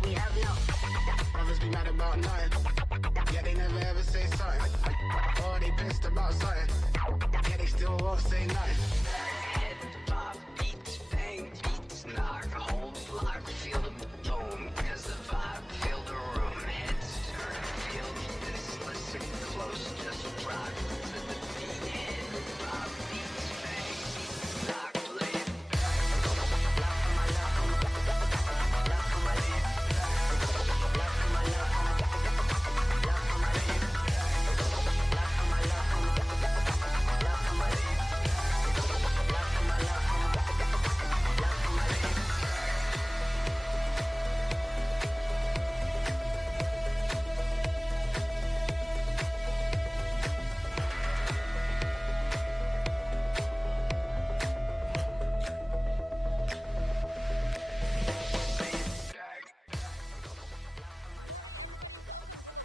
what we have now. Others be mad about nothing, yeah, they never ever say something. Or they pissed about something, yeah, they still won't say nothing. Head, bob, beats, bang, beats, knock, hold, block, feel the boom, cause the vibe, feel the room, heads turn, feel this, listen close, just rock to the beat, head, bob, beats, bang, beats, knock, lay it back. Love for my love, love for my lead, love for my love, love for my lead, love for my love, love for my lead.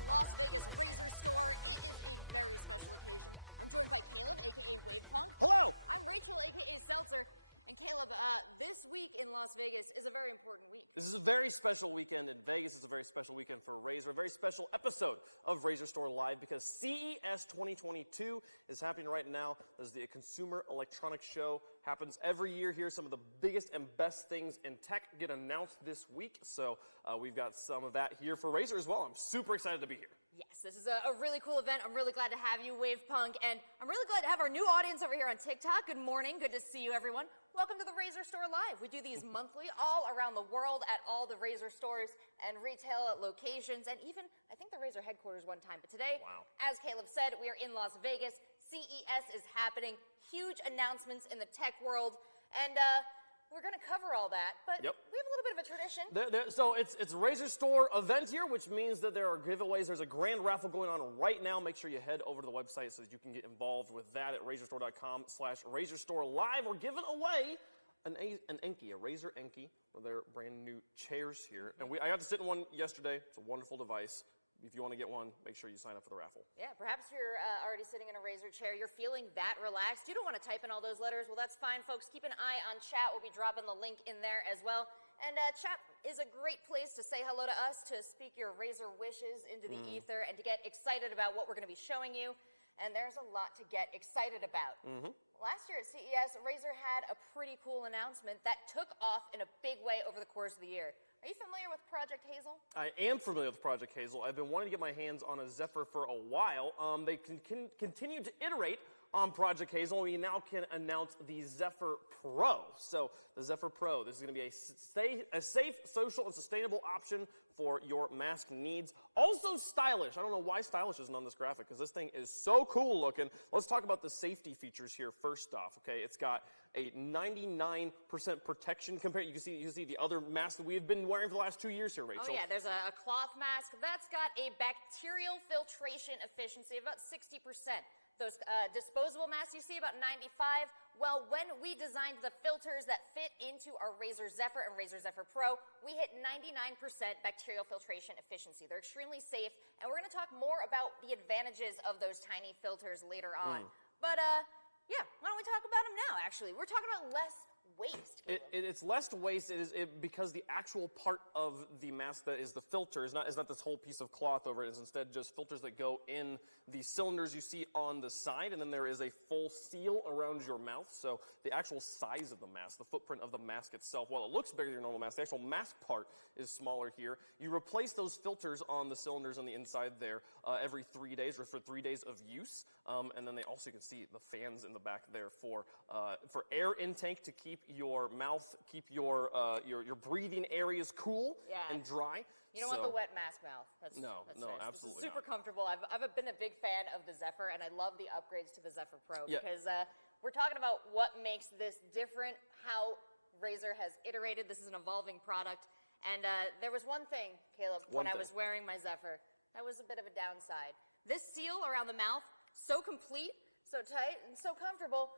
Las Vegas RazerStore. It is a very special occasion. I'm joined by Caleb, aka Wavepunk. Hello. I'm Rachel, aka Seltzer. And Caleb, this week in Las Vegas is a very important week. This is a very special weekend in Vegas. It's a very special weekend for Razer. A very special episode of RazerStore Live because CES 2022 is happening right now. This is the Consumer Electronics Show. Happens every year here. Some of the biggest and best things in tech get announced this week. So we've got some of that here for Razer as well. I'm super excited to be here. Yes, this is a really cool event. I'm really glad to have you, Wavepunk, and I'm really glad to have our new audience over here on TikTok. Good morning. Good to see you, everyone. Welcome to the RazerStore Live. We do these monthly all around the world at all the Razer stores and retail locations, and even, I think, the Razer headquarters one time. But today, as Caleb said, we are in Las Vegas. CES is happening. Huge announcements in the tech world, and we're going to cover all that, but we have a little bit of a tradition. So it's a RazerStore event here, which means that there are giveaways. There's a grand raffle going on right now. Make sure you head over to the website so that you can get involved with that at razerstore.com/RazerStore Live. We're giving away an Enki, a Razer Enki, with their brand new chairs here. And I got to sit in one yesterday. It's a wonderful device. If you want to get one, make sure you sign up for the raffle. Yeah, perhaps you're already sitting in a Razer chair. You're feeling that relaxed. You don't want to type in all those letters. Well, that's fine, folks. Keep an eye on chat. We'll be dropping the link in there as well. And chat is a great place to say hello to us, to speak your Razer wishes into the ether, and to get excited about what we're going to be showing you. And there's a lot to get excited about. Last year at CES, Razer had a pretty cool announcement that took off in a big way over the course of the year. Are you familiar with Project Hazel? I am familiar with Project Hazel. I've been wanting to get my hands on a Zephyr for a while. They continue to iterate on Project Hazel. We now can announce the Zephyr Pro. So the Zephyr Pro, this is going to be a safe, social, and sustainable option for your mask needs. Also stylish. I don't know why stylish isn't on this graphic because this thing is so cool looking. Let's talk about the safety features here first off. Okay, it's got a 99% protection compared. You can see the other mask that we have been wearing for the last 2 years here, Rachel. Oh yeah, there's a cloth mask that's got a bacterial filtration efficiency of about 60%. Those disposable masks you see, about 95. Well, when we designed the filters that fit into our Razer Zephyr and Razer Zephyr Pro, we hit 99% bacterial filtration efficiency. They're extremely safe, and we're going to talk more about the advantages of those tiny filters later on. But yeah, why don't we talk about them now, actually? We're talking about less waste. It's less waste because the actual part of the mask that is the filter is not this whole piece of cloth over it. It's instead just filters that go in the cylinders you see on the side, and then there is a full seal around your mouth. So the actual size of the mask, the footprint of the mask itself, while it looks bigger than your normal mask, the actual mask part is smaller here. You replace those filters on the cylinders on the inside there every 3 days, or for 3 days of use. And then they also, you can see the fans in the back there for air intake to keep your mouth, keep your breathing areas cool and dry. You don't want the wet mask mouth. That's no, nice. Absolutely This is super comfortable. I've been a big fan of the Zephyr, and I love the upgrades to the Zephyr Pro because we're talking about what makes this different, how Razer has iterated. This is an evolving product. And there was one thing, Caleb, when I was wearing my Zephyr, that was a bit of a downside. This seal around the mouth, so complete, so tight, and so comfortable.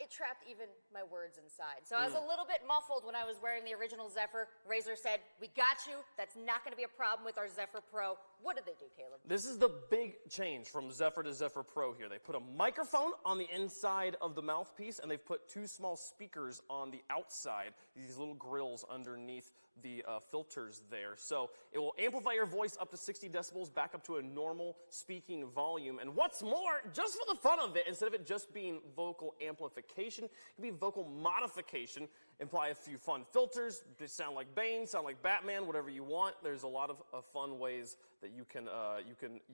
it trapped even my words inside. So I was a little bit muffled when I was wearing the original Zephyr. Razer said, we got you. That's not going to be a problem with our Zephyr Pro. What did they do, Caleb? This is the big change from Zephyr to Zephyr Pro here. They put a microphone on the inside of the mouthpiece, and they've put 2 small speakers on the outside, these little grills underneath the filters there. So it will amplify your voice up to 60 decibels, back up to a normal speaking volume. And what's more, just for the fun of it, instead of it just being vocal amplification, it can be vocal modification, imply a few fun filters, sound like Bane, sound like Batman, whatever you want. There's a lot of fun ways that you can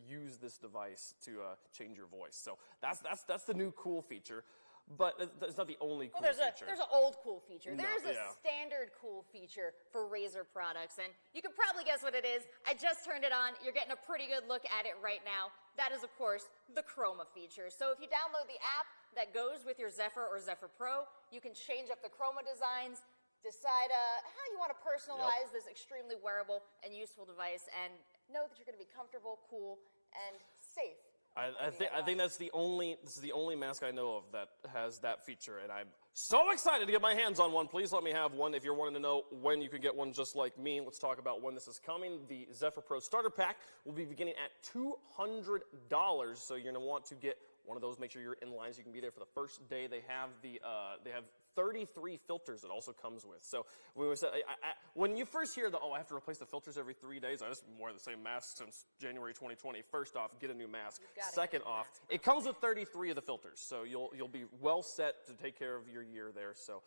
use this device to change your voice. So that's the new cool feature. But it's not the only cool feature. There's an old cool feature. No, There's a standard cool feature for Razer products, and you can probably guess what it is. I just turned it on. You're getting a pretty good look at it right now. That is, of course, the Chroma feature. So if you download the app that goes with your Zephyr or Zephyr Pro, you can change up the Chroma designs, decide how you want to personalize this extremely wearable and useful device, and know that you're going to be comfortable, cool, and safe. I think this is the only mask I know of that has that feature, and I'm so excited to get my hands on one. Please let me have one. If you're wanting to know when you can get one just like me, let's talk about when this is coming. The Zephyr Pro Starter Pack will be beginning at $200, so you're going to want to get one of those. Make sure you're in line so you can be there for the first day. They have 33 filters it also comes with. So when you first hear I have to replace the filters every 3 days, I just wore the same mask since January 2020. First off, get a new mask. Second off, it comes with 33 of the filters, so you'll be well set to take care of your year there. So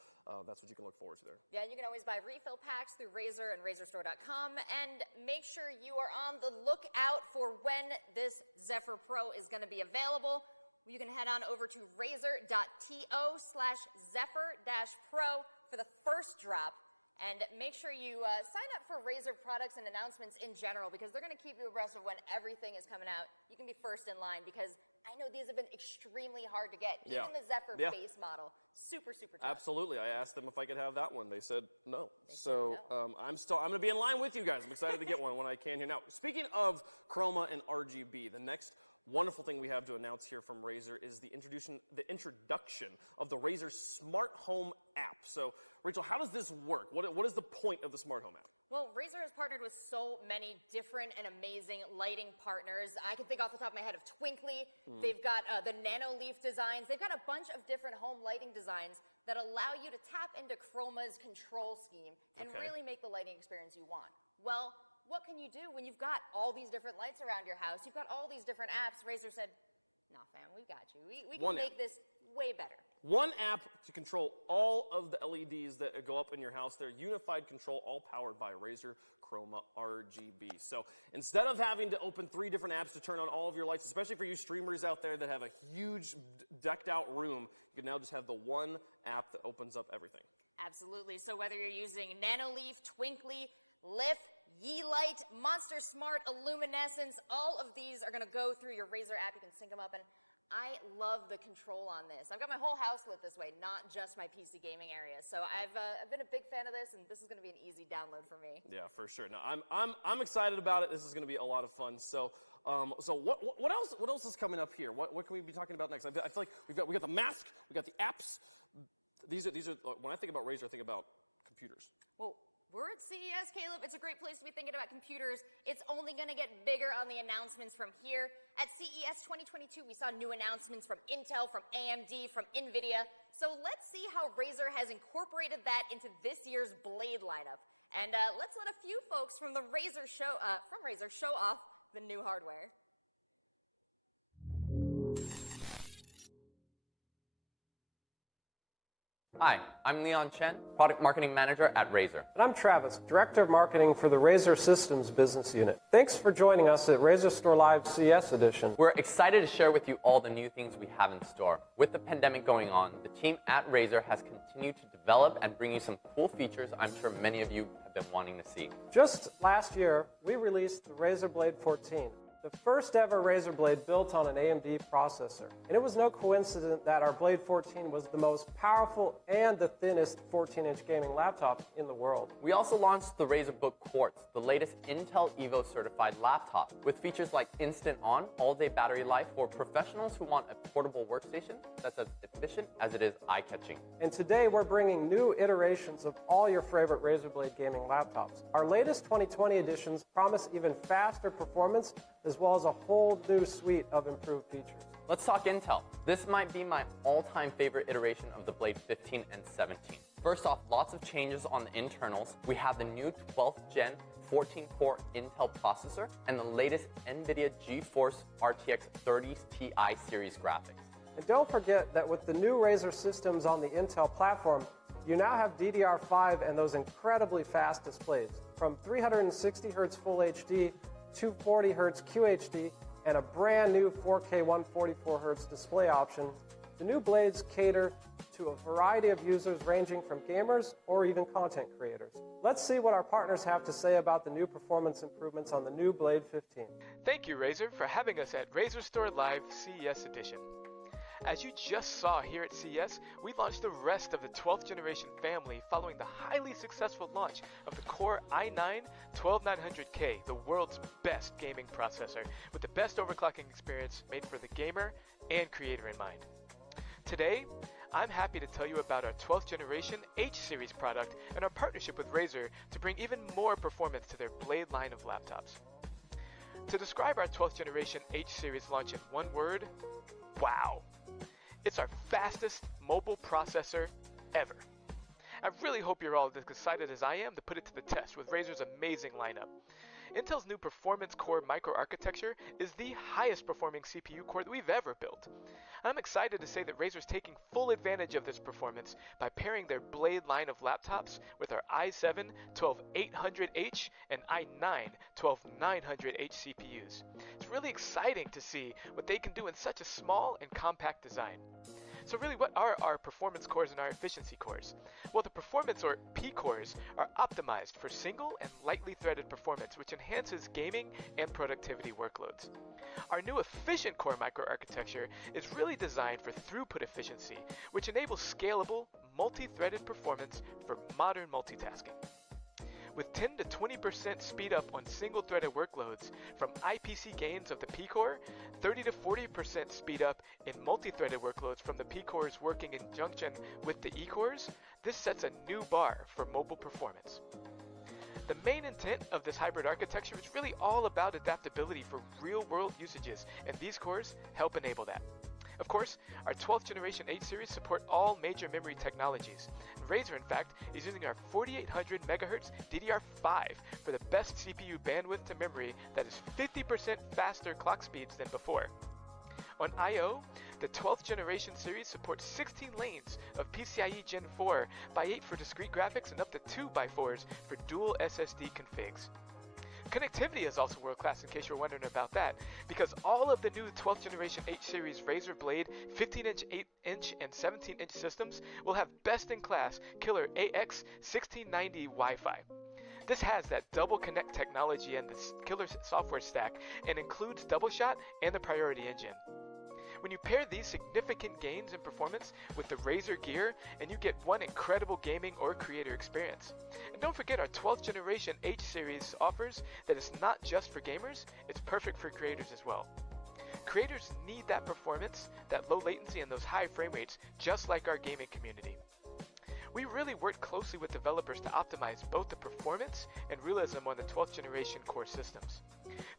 that's what you can look forward to there. Yeah, and you can always buy refill packs through Razer and RazerStore.com, and make sure you are on the lookout for when this Zephyr Pro is going to be available. You can head on over to razer.to/Zephyr-Pro for the first drop. And make sure you sign up for Razer products and announcements in general, because they're going to keep you abreast of when everything is coming out. You can be first in line, because I know these have been extremely hard to get. Even the Zephyr base model, super, super tough. Absolutely. I asked them if I could have that one. They said no. I'm going to be in line with you guys. I'm excited to get one when I can here. Now, speaking of Chroma and RGB, the next wonderful thing we have to announce here from Razer is the introduction of the Razer Smart Home app. So, Rachel, how does this work? What is the point of the Smart Home app? Well, Razer has partnered with so many different and amazing lighting partners. I can think off the top of my head of Twinkly. They've got the Nano Leaf designs. They've got a bunch of different home lighting designs that allow you to tap into Chroma's control scheme and really make the lighting experience you want. Well, what can you do when you've got all these different lights around your house? You've got all these different apps. Razer said, nah, fam, we've got you. We can make this way better. One app to control all of the LEDs that go up in your house. They're unified control, all powered by Razer Chroma RGB. So instead of having to open 3 different apps to turn on all of your lights, especially for you streamers out there that have a huge decked out room, you can now just have the one app that opens up everything. Absolutely. So whether you're using Nanoleaf, Twinkly, Lift, Yeelight, Monster Smart, Illuminescence, all of these are going to go through your Razer app. You can sync them up, and I love the control on this. I've got my whole house lit this way, not just my PC gaming area. So I've been a big fan of this, and this is going to be an easy download for me. Yeah, for sure. No, I'm excited about it. This is going to be a lot of fun. So what else is coming up here? What can we be talking about next? I feel like we got the mask, we got the apps. These are when I think about Razer, I think about computers. Well, we're at CES, Caleb. It's a great place to be thinking about computers. It's only going to get bigger on the announcements from here. At CES 2022, we saw new announcements from Intel, from AMD, from NVIDIA. So let's see how Razer has incorporated that into this year's Blade lineup. And let's let a few folks from Razer show off the new hardware. Hi, I'm Leon Chen, Product Marketing Manager at Razer. And I'm Travis, Director of Marketing for the Razer Systems Business Unit. Thanks for joining us at RazerStore Live CS Edition. We're excited to share with you all the new things we have in store. With the pandemic going on, the team at Razer has continued to develop and bring you some cool features I'm sure many of you have been wanting to see. Just last year, we released the Razer Blade 14. the first ever Razer Blade built on an AMD processor. And it was no coincidence that our Blade 14 was the most powerful and the thinnest 14-inch gaming laptop in the world. We also launched the Razer Book Quartz, the latest Intel Evo certified laptop, with features like instant on, all-day battery life for professionals who want a portable workstation that's as efficient as it is eye-catching. And today we're bringing new iterations of all your favorite Razer Blade gaming laptops. Our latest 2020 editions promise even faster performance as well as a whole new suite of improved features. Let's talk Intel. This might be my all-time favorite iteration of the Blade 15 and 17. First off, lots of changes on the internals. We have the new 12th gen 14-core Intel processor and the latest NVIDIA GeForce RTX 30 Ti series graphics. And don't forget that with the new Razer systems on the Intel platform, you now have DDR5 and those incredibly fast displays. From 360Hz Full HD, 240Hz QHD, and a brand new 4K 144Hz display option, the new blades cater to a variety of users ranging from gamers or even content creators. Let's see what our partners have to say about the new performance improvements on the new Blade 15. Thank you, Razer, for having us at RazerStore Live CES Edition. As you just saw here at CES, we launched the rest of the 12th generation family following the highly successful launch of the Core i9-12900K, the world's best gaming processor, with the best overclocking experience made for the gamer and creator in mind. Today, I'm happy to tell you about our 12th generation H-Series product and our partnership with Razer to bring even more performance to their Blade line of laptops. To describe our 12th generation H-Series launch in one word, wow! It's our fastest mobile processor ever. I really hope you're all as excited as I am to put it to the test with Razer's amazing lineup. Intel's new Performance Core microarchitecture is the highest performing CPU core that we've ever built. I'm excited to say that Razer's taking full advantage of this performance by pairing their Blade line of laptops with our i7-12800H and i9-12900H CPUs. It's really exciting to see what they can do in such a small and compact design. So really, what are our performance cores and our efficiency cores? Well, the performance or P cores are optimized for single and lightly threaded performance, which enhances gaming and productivity workloads. Our new efficient core microarchitecture is really designed for throughput efficiency, which enables scalable, multi-threaded performance for modern multitasking. With 10 to 20% speed up on single-threaded workloads from IPC gains of the P-core, 30 to 40% speed up in multi-threaded workloads from the P-cores working in conjunction with the E-cores, this sets a new bar for mobile performance. The main intent of this hybrid architecture is really all about adaptability for real-world usages, and these cores help enable that. Of course, our 12th generation H-Series support all major memory technologies. Razer, in fact, is using our 4800 MHz DDR5 for the best CPU bandwidth to memory that is 50% faster clock speeds than before. On I/O, the 12th generation series supports 16 lanes of PCIe Gen 4 x 8 for discrete graphics and up to 2 x 4s for dual SSD configs. Connectivity is also world-class in case you're wondering about that, because all of the new 12th generation H-Series Razer Blade 15-inch, 8-inch, and 17-inch systems will have best-in-class killer AX1690 Wi-Fi. This has that double connect technology and the killer software stack and includes double shot and the priority engine. When you pair these significant gains in performance with the Razer gear, and you get one incredible gaming or creator experience. And don't forget our 12th generation H-Series offers that it's not just for gamers, it's perfect for creators as well. Creators need that performance, that low latency, and those high frame rates, just like our gaming community. We really worked closely with developers to optimize both the performance and realism on the 12th generation core systems.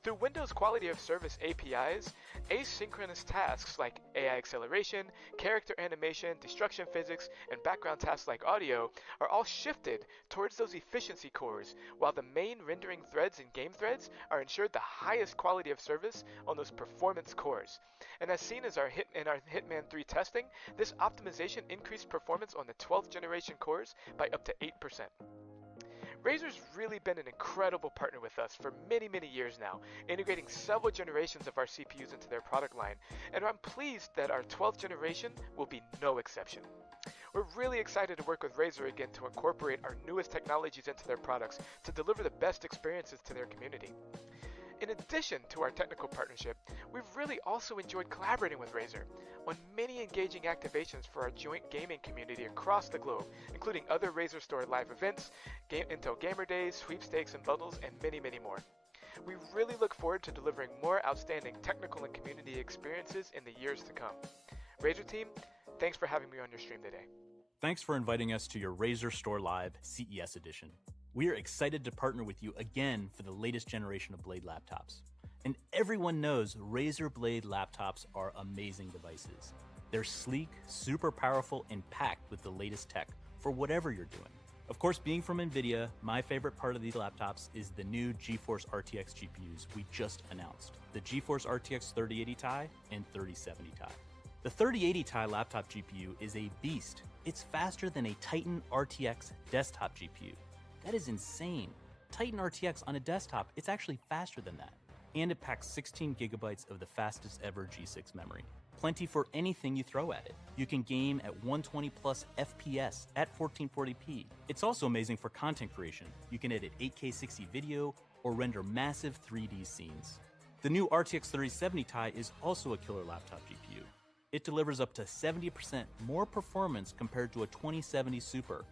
Through Windows Quality of Service APIs, asynchronous tasks like AI acceleration, character animation, destruction physics, and background tasks like audio are all shifted towards those efficiency cores, while the main rendering threads and game threads are ensured the highest quality of service on those performance cores. And as seen as in our Hitman 3 testing, this optimization increased performance on the 12th generation cores by up to 8%. Razer's really been an incredible partner with us for many years now, integrating several generations of our CPUs into their product line, and I'm pleased that our 12th generation will be no exception. We're really excited to work with Razer again to incorporate our newest technologies into their products to deliver the best experiences to their community. In addition to our technical partnership, we've really also enjoyed collaborating with Razer on many engaging activations for our joint gaming community across the globe, including other RazerStore live events, Intel Gamer Days, sweepstakes and bundles, and many, many more. We really look forward to delivering more outstanding technical and community experiences in the years to come. Razer team, thanks for having me on your stream today. Thanks for inviting us to your RazerStore Live CES edition. We are excited to partner with you again for the latest generation of Blade laptops. And everyone knows Razer Blade laptops are amazing devices. They're sleek, super powerful, and packed with the latest tech for whatever you're doing. Of course, being from NVIDIA, my favorite part of these laptops is the new GeForce RTX GPUs we just announced, the GeForce RTX 3080 Ti and 3070 Ti. The 3080 Ti laptop GPU is a beast. It's faster than a Titan RTX desktop GPU. That is insane. Titan RTX on a desktop, it's actually faster than that. And it packs 16 gigabytes of the fastest ever G6 memory. Plenty for anything you throw at it. You can game at 120 plus FPS at 1440p. It's also amazing for content creation. You can edit 8K 60 video or render massive 3D scenes. The new RTX 3070 Ti is also a killer laptop GPU. It delivers up to 70% more performance compared to a 2070 Super.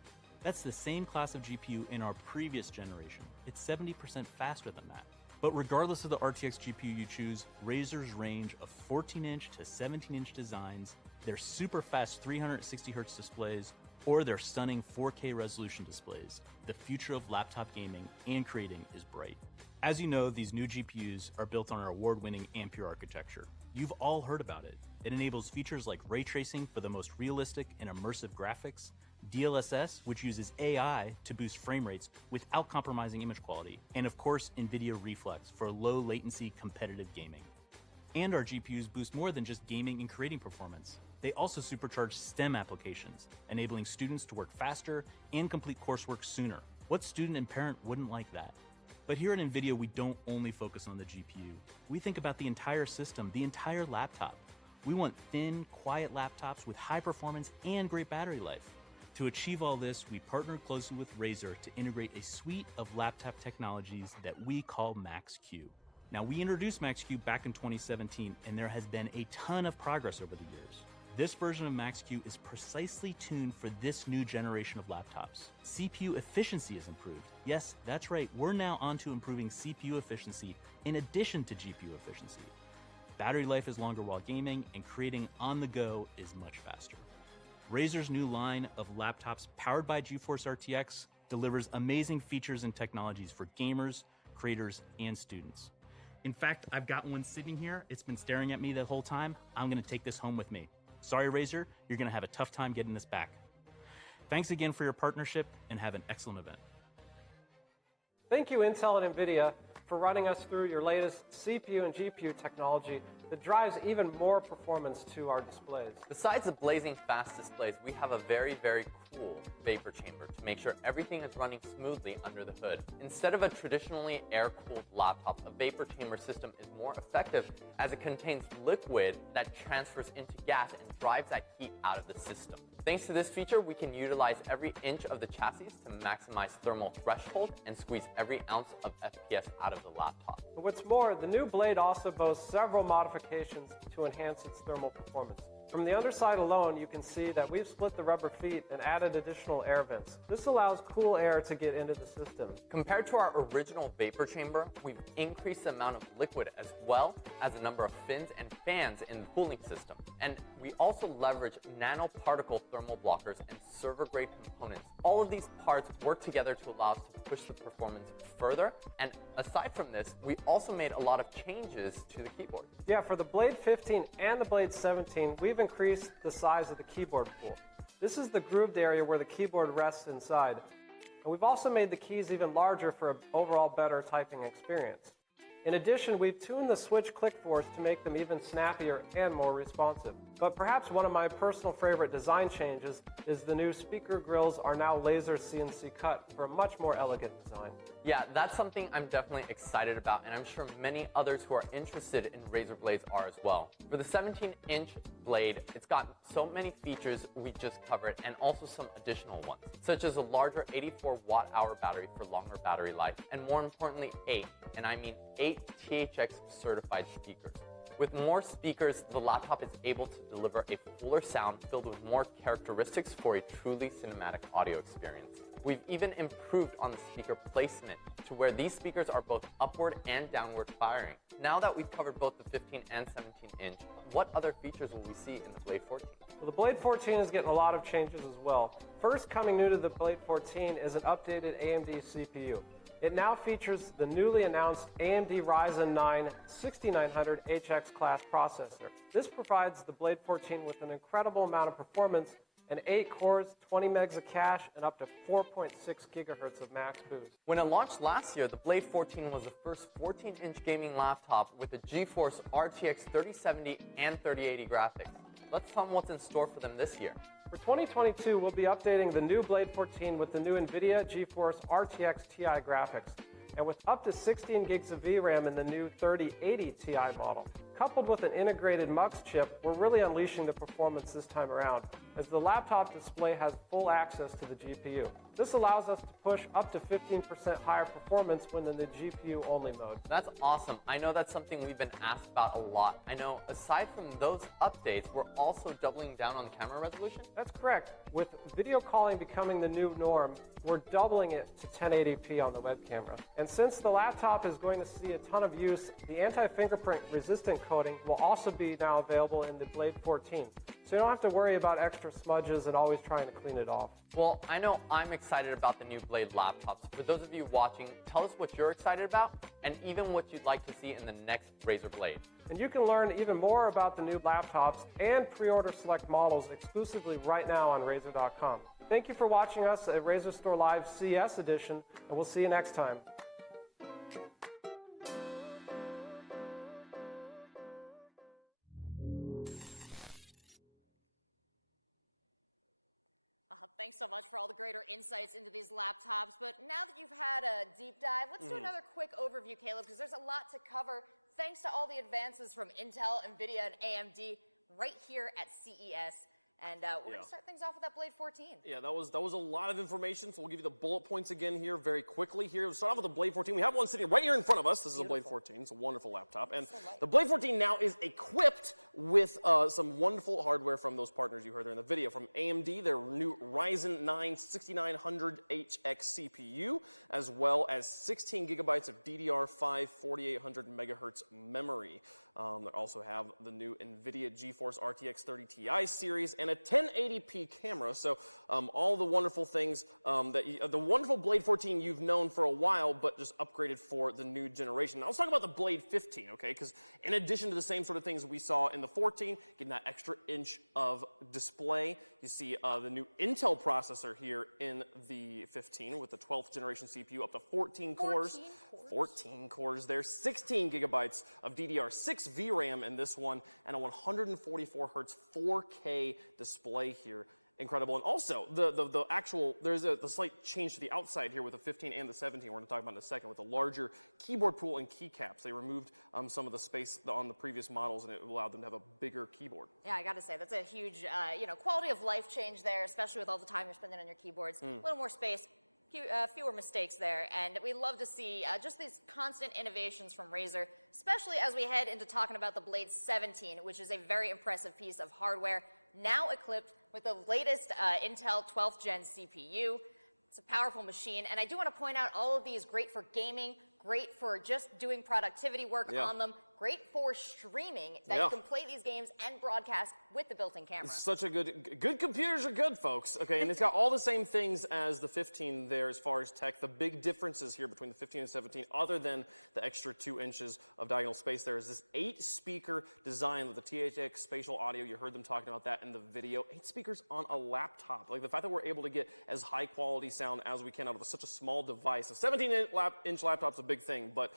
That's the same class of GPU in our previous generation. It's 70% faster than that. But regardless of the RTX GPU you choose, Razer's range of 14-inch to 17-inch designs, their super fast 360Hz displays, or their stunning 4K resolution displays, the future of laptop gaming and creating is bright. As you know, these new GPUs are built on our award-winning Ampere architecture. You've all heard about it. It enables features like ray tracing for the most realistic and immersive graphics, DLSS, which uses AI to boost frame rates without compromising image quality, and of course, NVIDIA Reflex for low latency competitive gaming. And our GPUs boost more than just gaming and creating performance. They also supercharge STEM applications, enabling students to work faster and complete coursework sooner. What student and parent wouldn't like that? But here at NVIDIA, we don't only focus on the GPU. We think about the entire system, the entire laptop. We want thin, quiet laptops with high performance and great battery life. To achieve all this, we partnered closely with Razer to integrate a suite of laptop technologies that we call Max-Q. Now, we introduced Max-Q back in 2017, and there has been a ton of progress over the years. This version of Max-Q is precisely tuned for this new generation of laptops. CPU efficiency is improved. Yes, that's right, we're now onto improving CPU efficiency in addition to GPU efficiency. Battery life is longer while gaming, and creating on the go is much faster. Razer's new line of laptops powered by GeForce RTX delivers amazing features and technologies for gamers, creators, and students. In fact, I've got one sitting here. It's been staring at me the whole time. I'm gonna take this home with me. Sorry, Razer, you're gonna have a tough time getting this back. Thanks again for your partnership, and have an excellent event. Thank you, Intel and NVIDIA, for running us through your latest CPU and GPU technology that drives even more performance to our displays. Besides the blazing fast displays, we have a very, very cool vapor chamber to make sure everything is running smoothly under the hood. Instead of a traditionally air-cooled laptop, a vapor chamber system is more effective as it contains liquid that transfers into gas and drives that heat out of the system. Thanks to this feature, we can utilize every inch of the chassis to maximize thermal threshold and squeeze every ounce of FPS out of the laptop. What's more, the new Blade also boasts several modifications to enhance its thermal performance. From the underside alone, you can see that we've split the rubber feet and added additional air vents. This allows cool air to get into the system. Compared to our original vapor chamber, we've increased the amount of liquid as well as the number of fins and fans in the cooling system. And we also leverage nanoparticle thermal blockers and server-grade components. All of these parts work together to allow us to push the performance further. And aside from this, we also made a lot of changes to the keyboard. Yeah, for the Blade 15 and the Blade 17, we've increased the size of the keyboard pool. This is the grooved area where the keyboard rests inside. And we've also made the keys even larger for an overall better typing experience. In addition, we've tuned the switch click force to make them even snappier and more responsive. But perhaps one of my personal favorite design changes is the new speaker grills are now laser CNC cut for a much more elegant design. Yeah, that's something I'm definitely excited about, and I'm sure many others who are interested in Razer blades are as well. For the 17-inch blade, it's got so many features we just covered, and also some additional ones, such as a larger 84 watt-hour battery for longer battery life, and more importantly, 8 THX certified speakers. With more speakers, the laptop is able to deliver a fuller sound filled with more characteristics for a truly cinematic audio experience. We've even improved on the speaker placement to where these speakers are both upward and downward firing. Now that we've covered both the 15 and 17-inch, what other features will we see in the Blade 14? Well, the Blade 14 is getting a lot of changes as well. First, coming new to the Blade 14 is an updated AMD CPU. It now features the newly announced AMD Ryzen 9 6900HX class processor. This provides the Blade 14 with an incredible amount of performance and 8 cores, 20 megs of cache, and up to 4.6 gigahertz of max boost. When it launched last year, the Blade 14 was the first 14-inch gaming laptop with the GeForce RTX 3070 and 3080 graphics. Let's tell them what's in store for them this year. For 2022, we'll be updating the new Blade 14 with the new NVIDIA GeForce RTX Ti graphics, and with up to 16 gigs of VRAM in the new 3080 Ti model. Coupled with an integrated MUX chip, we're really unleashing the performance this time around, as the laptop display has full access to the GPU. This allows us to push up to 15% higher performance when in the GPU-only mode. That's awesome. I know that's something we've been asked about a lot. I know aside from those updates, we're also doubling down on camera resolution? That's correct. With video calling becoming the new norm, we're doubling it to 1080p on the web camera. And since the laptop is going to see a ton of use, the anti-fingerprint resistant coating will also be now available in the Blade 14. So you don't have to worry about extra smudges and always trying to clean it off. Well, I know I'm excited about the new Blade laptops. For those of you watching, tell us what you're excited about and even what you'd like to see in the next Razer Blade. And you can learn even more about the new laptops and pre-order select models exclusively right now on Razer.com. Thank you for watching us at RazerStore Live CES Edition, and we'll see you next time. Thanks so much for all the greater insights into these laptops. But now that you've had a deep dive, let's do another quick overview, Caleb, because there's a lot to cover thanks to all the advances from Intel, NVIDIA, and AMD right here at CES. And we're going to start things off with that Blade 14. Yeah, that was a lot of information, so we'll give you the bullet points again here very quickly. Here, we'll start off with the Blade 14. We have one sitting right here in front of us. This is a Blade 14. It's a wonderful laptop. And the Blade 14 now is equipped with some wonderful hardware from those partners you heard there in the video. From AMD, their new Ryzen 9 6900HX CPU, as well as 16 gigabytes of DDR5 4800 megahertz memory. They also have the new NVIDIA GeForce RTX 30 Ti series and a 1080p camera. So all the wonderful things, the wonderful Blade 14 you've known for a while, but just upgraded for the new generation. Now let's talk about the Blade 15, okay? Because in addition to the same sort of things we saw in the 14, getting that extra inch of display, you see the new Intel processor here in the 15 with the 12th generation CPU, up to 14 cores. 14 cores there, 16 gigabytes of DDR6 VRAM in this one, and a 144 hertz 4K display here. Incredible. And also, the actual, there's the slight change to the outside here with the 15 and the 17, we're going to talk about in a second, with the larger keyboard pool and keycaps. They removed some of the space on the previous models, and it allowed them to have a bigger keyboard. Yeah, I got to say, that's a huge, quality of life change there, especially with all the time you're spending on your keyboards. A little more space. Fewer mistakes there, and we love to see just these constant innovations from Razer, especially as we head into talking about the Blade 17, which is a very impressive piece of hardware, now equipped with the latest Intel 12th Gen CPU. It's a powerful machine, and I do want to point out all of these great for gaming, great for just doing productivity work on them, great for streaming, that you can play these games and broadcast with the built-in camera. Such a good computers are good, folks. Okay, and it's got all the same things as the 15 there as far as tech. The big differences here between the 15 and 17, other than the extra 2 inches of diagonal space there, is this 8-speaker design with the THX spatial audio. You heard them talking about that in the video. 8 speakers on a laptop. Like the fact that we're able to get as high quality sound as we can out of such a small device. A 17-inch laptop's a big thing, but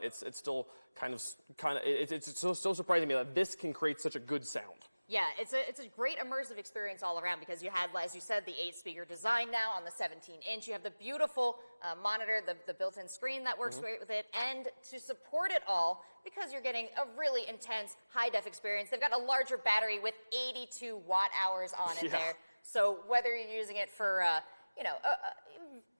it's still it's so surprising to me that this can create such a good sound. Yeah, it's a great immersive experience all around because you had, as you said, the 8-speaker design now on the 17-inch. You have the beautiful monitor, the built-in screen that works great with it, and to support it all, because you're getting a really intense high-def experience, they've got a larger battery with 82 watt-hours on it there. So whether you're using it for,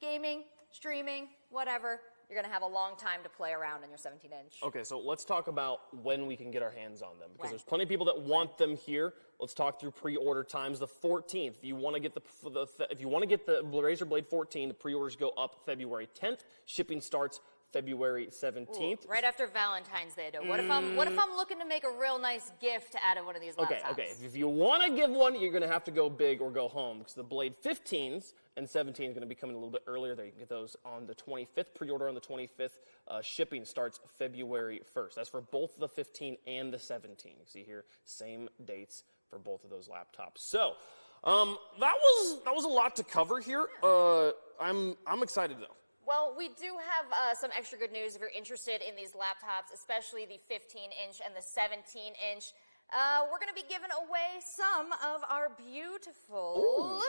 gaming, streaming, whatever, you're going to have a long time to play around on your 17-inch. Okay, so let's talk about when we can get our hands on them, because there's plenty of people that want them here. Let's talk through pre-order times. The 14th, if you want to get the Razer Blade 14, the pre-orders go up February 10th. Shipping starts February 17th. Ooh, right after Valentine's Day, though. What if I'm looking to make a real nice gift out of one of these laptops? Okay. If you want to give one, you're going to have to go big or go home, because the Blade 15s and 17 is going to be coming a little bit earlier. There, you can get those on the 25th. Pre-order on the 25th. Shipping starts February 1st. That's for both the 15 and the 17. You see here, same dates for both of those laptops. So that was a lot to cover here. I'm excited though. Well, we do have some extra good news if you're interested in these laptops, especially the 15-inch and the 17-inch. We're going to be giving away some of our beautiful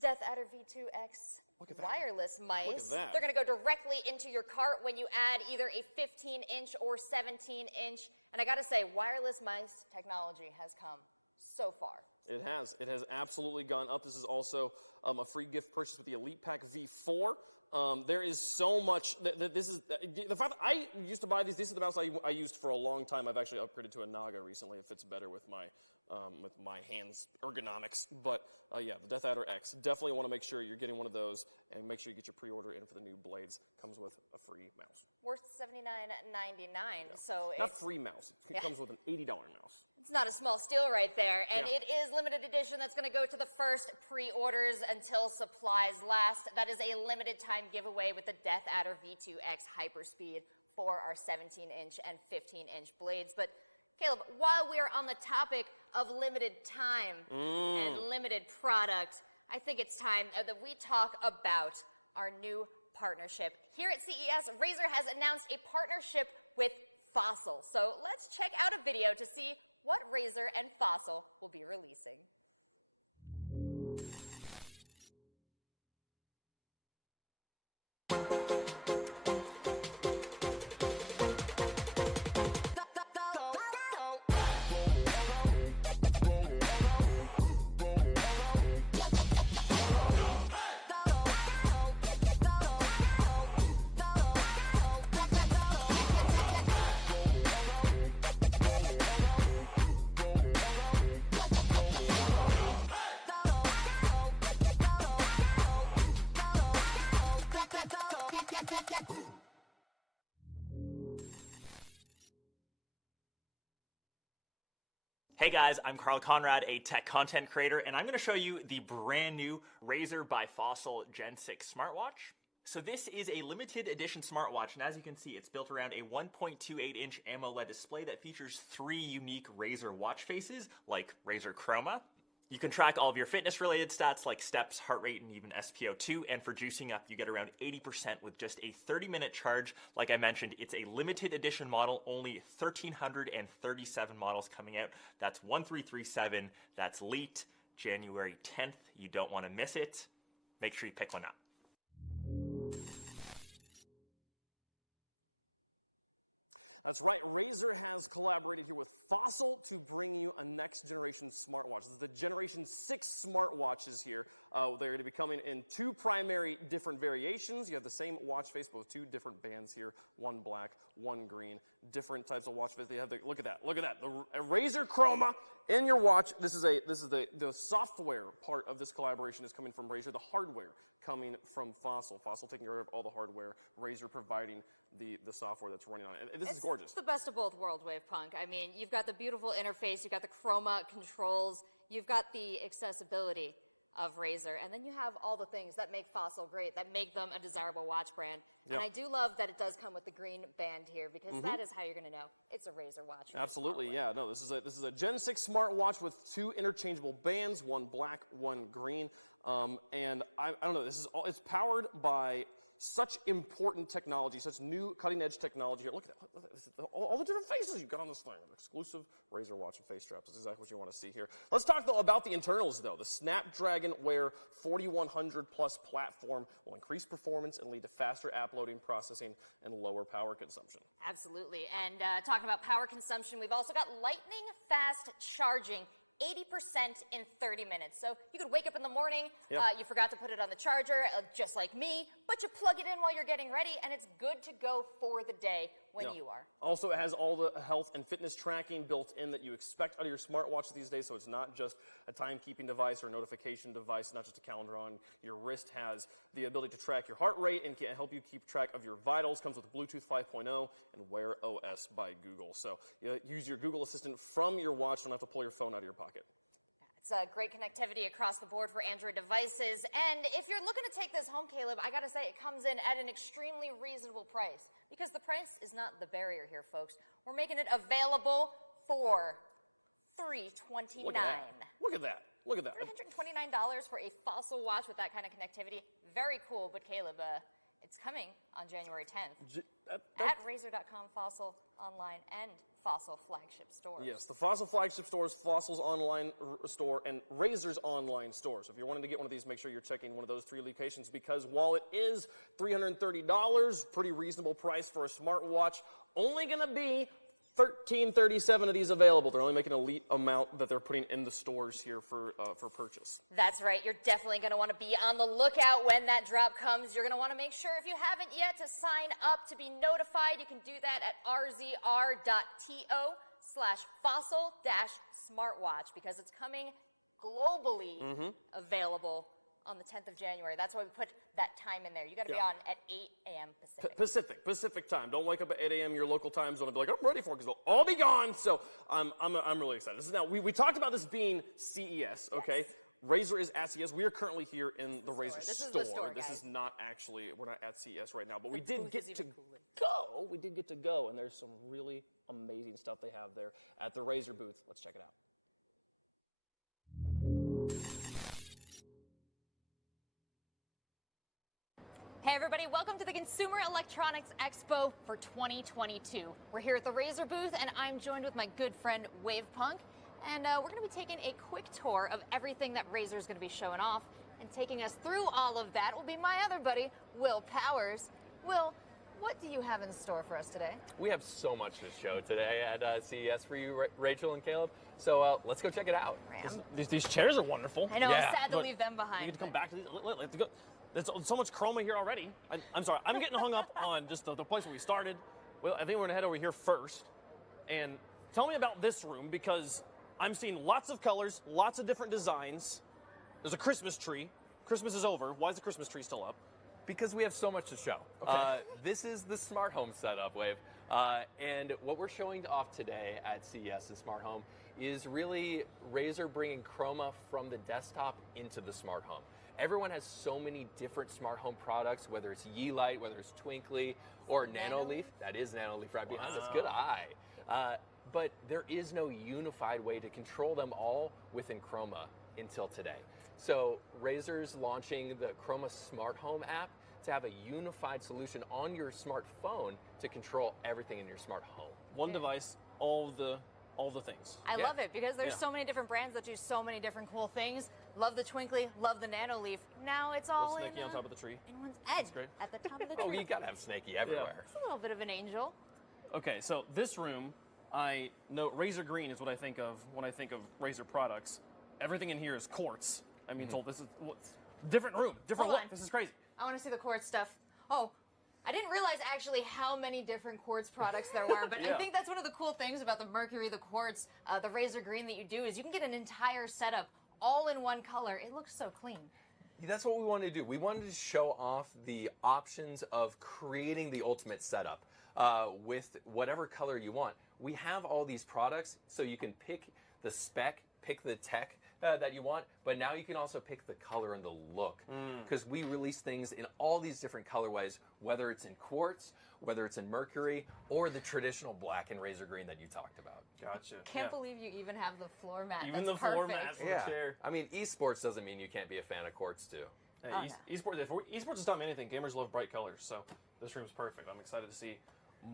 Death Adder V2X wireless mice. They're going to go directly into your cart when you add either a 15-inch or 17-inch. And I got to say, wireless mice technology has come so far. It has. It has absolutely gone up. This is also a free gift purchase with the Elite Pack V4. There is so much. This is the fact that I used to buy these. This is the mouse I used for a long time. I've actually upgraded to a Naga recently. It fits better with my hands ergonomics. But yeah, the Death Adder X. Definitely want to make sure you're getting one of those, and make sure you get your pre-order in for the new blades. Comes with a free mouse. Worth $79.99. So not it's free mouse. It comes with an $80 mouse. It's not a small steal right there, and it is limited edition. That's going to go to the first pre-orders until supplies last. That is a limited time giveaway with the Death Adder V2X Hyperspeed for our 17-inch and 15-inch blades. But Caleb, while we are on the topic of limited time and limited product, I think it's time that we talk about our new partnership. Here at CES, Razer has announced a partnership with Fossil. So let's check out a video to see what Razer and Fossil will be releasing. Hey guys, I'm Carl Conrad, a tech content creator, and I'm going to show you the brand new Razer by Fossil Gen 6 smartwatch. So this is a limited edition smartwatch, and as you can see, it's built around a 1.28-inch AMOLED display that features 3 unique Razer watch faces, like Razer Chroma. You can track all of your fitness-related stats like steps, heart rate, and even SpO2, and for juicing up, you get around 80% with just a 30-minute charge. Like I mentioned, it's a limited edition model, only 1,337 models coming out. That's 1337, that's late, January 10th. You don't want to miss it. Make sure you pick one up. That's right, Razer has collaborated here with Fossil to bring you a next generation smartwatch. This is the Generation 6 smartwatches here. They're going to be coming in 2 primary different variations. You have the same watch face, but with 2 different bands here, one black, one green, different types of watch face. They have the, look at that, the Razer Chroma in your watch. This is the software part of this collaboration is coming from Razer, the hardware coming from Fossil. Fossil taking care of all the hardware, Razer providing the software that's running on it. This is gorgeous. It's the best of both worlds, Wave Punk. I mean, you've got the beautiful interface, you've got the Chroma controls, you've got the accessibility of Razer, and then you have all the things that make Fossil great, that make them a desirable watch brand. Yep. And I do love that it does come with the green band here, because that is how you're going to know it's a Razer watch. Absolutely, yeah. No, this is a Gen 6 smartwatch with 2 interchangeable bands, one black, one green. And I don't know. This is all. It's powered by such important technology, such new cutting-edge technology here. Look at that. This is all the different faces you've got on this thing. Exclusive Razer watch and face straps. That's exactly what you want to see here. Let's talk, though, about the internals, though. The Snapdragon Wear 4100 Plus platform will increase performance and lead to faster app loading, processing, and lower power consumption. Absolutely. And talking about power consumption, we've also got lightning fast charging. 80% in 30 minutes. So you could wake up in the morning, you forgot to put it on the charger, just like me, but you plug it in while you're getting ready, and it's good to go for the day when you are. Also, it has all the health and fitness tracking built in that you expect out of your smartwatch these days, so it's not just a timekeeping device or a notification device, not just a calendar on your wrist. Has the ability to track your heart rate and can help you keep track of your vitals. Comes with Bluetooth 5.0 and Wear OS by Google. So you use your Google Assistant from your watch, don't have to pull your phone out of your pocket. It's great connectivity across the board for Android devices. And if you're looking to take this home, Caleb, I gotta say it comes in at an extremely reasonable price, because the price is not the barrier here, folks. We're making it available for $329. Look at that. Look at that. Look at that. $329 for a Fossil watch with that kind of connectivity. Very cool, but Caleb, it's coming on January 10th at Razer.com, Fossil online, and Fossil flagship stores. Yes, the Fossil flagship stores, Fossil's online store, and Razer's online store. So if you're wanting to get one of these, make sure you're checking one of those 3 locations, because while it is $330, pretty reasonable price for a smartwatch, only going to be 1,337 of these available. They're only making an elite amount that they're putting in the stores here for purchase. That's right. You're definitely going to want to be on the lookout when that drop comes. You're going to want to make sure, if you haven't yet, to sign up to be notified. You can do that at rzr.to/fossil-smartwatch, because it's coming globally available on the 10th of January. That's why we put that time in there. You got to be on at 8 a.m. Pacific time. Don't wake up at 8 a.m. your local time zone and be like, I'm ready for it, because they'll all be gone. So I'm really excited. This is now, we talked about this being CES, okay? Yes. Razer is at CES. We are currently here in the Razer store. This is not actually, we're not at CES right now, but we did get to go. We did get to go, and there's some really amazing stuff they have there at the Razer booth. Let's check it out. Hey everybody, welcome to the Consumer Electronics Expo for 2022. We're here at the Razer booth, and I'm joined with my good friend Wavepunk, and we're going to be taking a quick tour of everything that Razer is going to be showing off, and taking us through all of that will be my other buddy, Will Powers. Will, what do you have in store for us today? We have so much to show today at CES for you, Rachel and Caleb, so let's go check it out. These chairs are wonderful. I know, I'm sad to leave them behind. You get to come back to these. Let's go. There's so much chroma here already. I'm sorry, I'm getting hung up on just the place where we started. Well, I think we're gonna head over here first. And tell me about this room, because I'm seeing lots of colors, lots of different designs. There's a Christmas tree. Christmas is over. Why is the Christmas tree still up? Because we have so much to show. Okay. This is the smart home setup, Wave. And what we're showing off today at CES in Smart Home is really Razer bringing chroma from the desktop into the smart home. Everyone has so many different smart home products, whether it's Yeelight, whether it's Twinkly, or Nanoleaf. That is Nanoleaf right behind us. Good eye. But there is no unified way to control them all within Chroma until today. So Razer's launching the Chroma Smart Home app to have a unified solution on your smartphone to control everything in your smart home. One device, all the things. I love it, because there's so many different brands that do so many different cool things. Love the Twinkly, love the Nanoleaf. Now it's all Snaky on top of the tree. In one's edge. Great. At the top of the tree. Oh, you gotta have Snaky everywhere. It's a little bit of an angel. Okay, so this room, I know Razer Green is what I think of when I think of Razer products. Everything in here is quartz. I mean, told this is different room, different look. This is crazy. I want to see the quartz stuff. Oh, I didn't realize actually how many different quartz products there were, but I think that's one of the cool things about the Mercury, the quartz, the Razer Green that you do, is you can get an entire setup all in one color. It looks so clean. That's what we wanted to do. We wanted to show off the options of creating the ultimate setup with whatever color you want. We have all these products, so you can pick the spec, pick the tech that you want, but now you can also pick the color and the look, because we release things in all these different colorways, whether it's in quartz, whether it's in Mercury, or the traditional black and Razer Green that you talked about. Gotcha. Can't believe you even have the floor mat. Even That's the floor perfect. mat for the chair. I mean, esports doesn't mean you can't be a fan of quartz too. Hey, esports, esports has taught me anything. Gamers love bright colors, so this room's perfect. I'm excited to see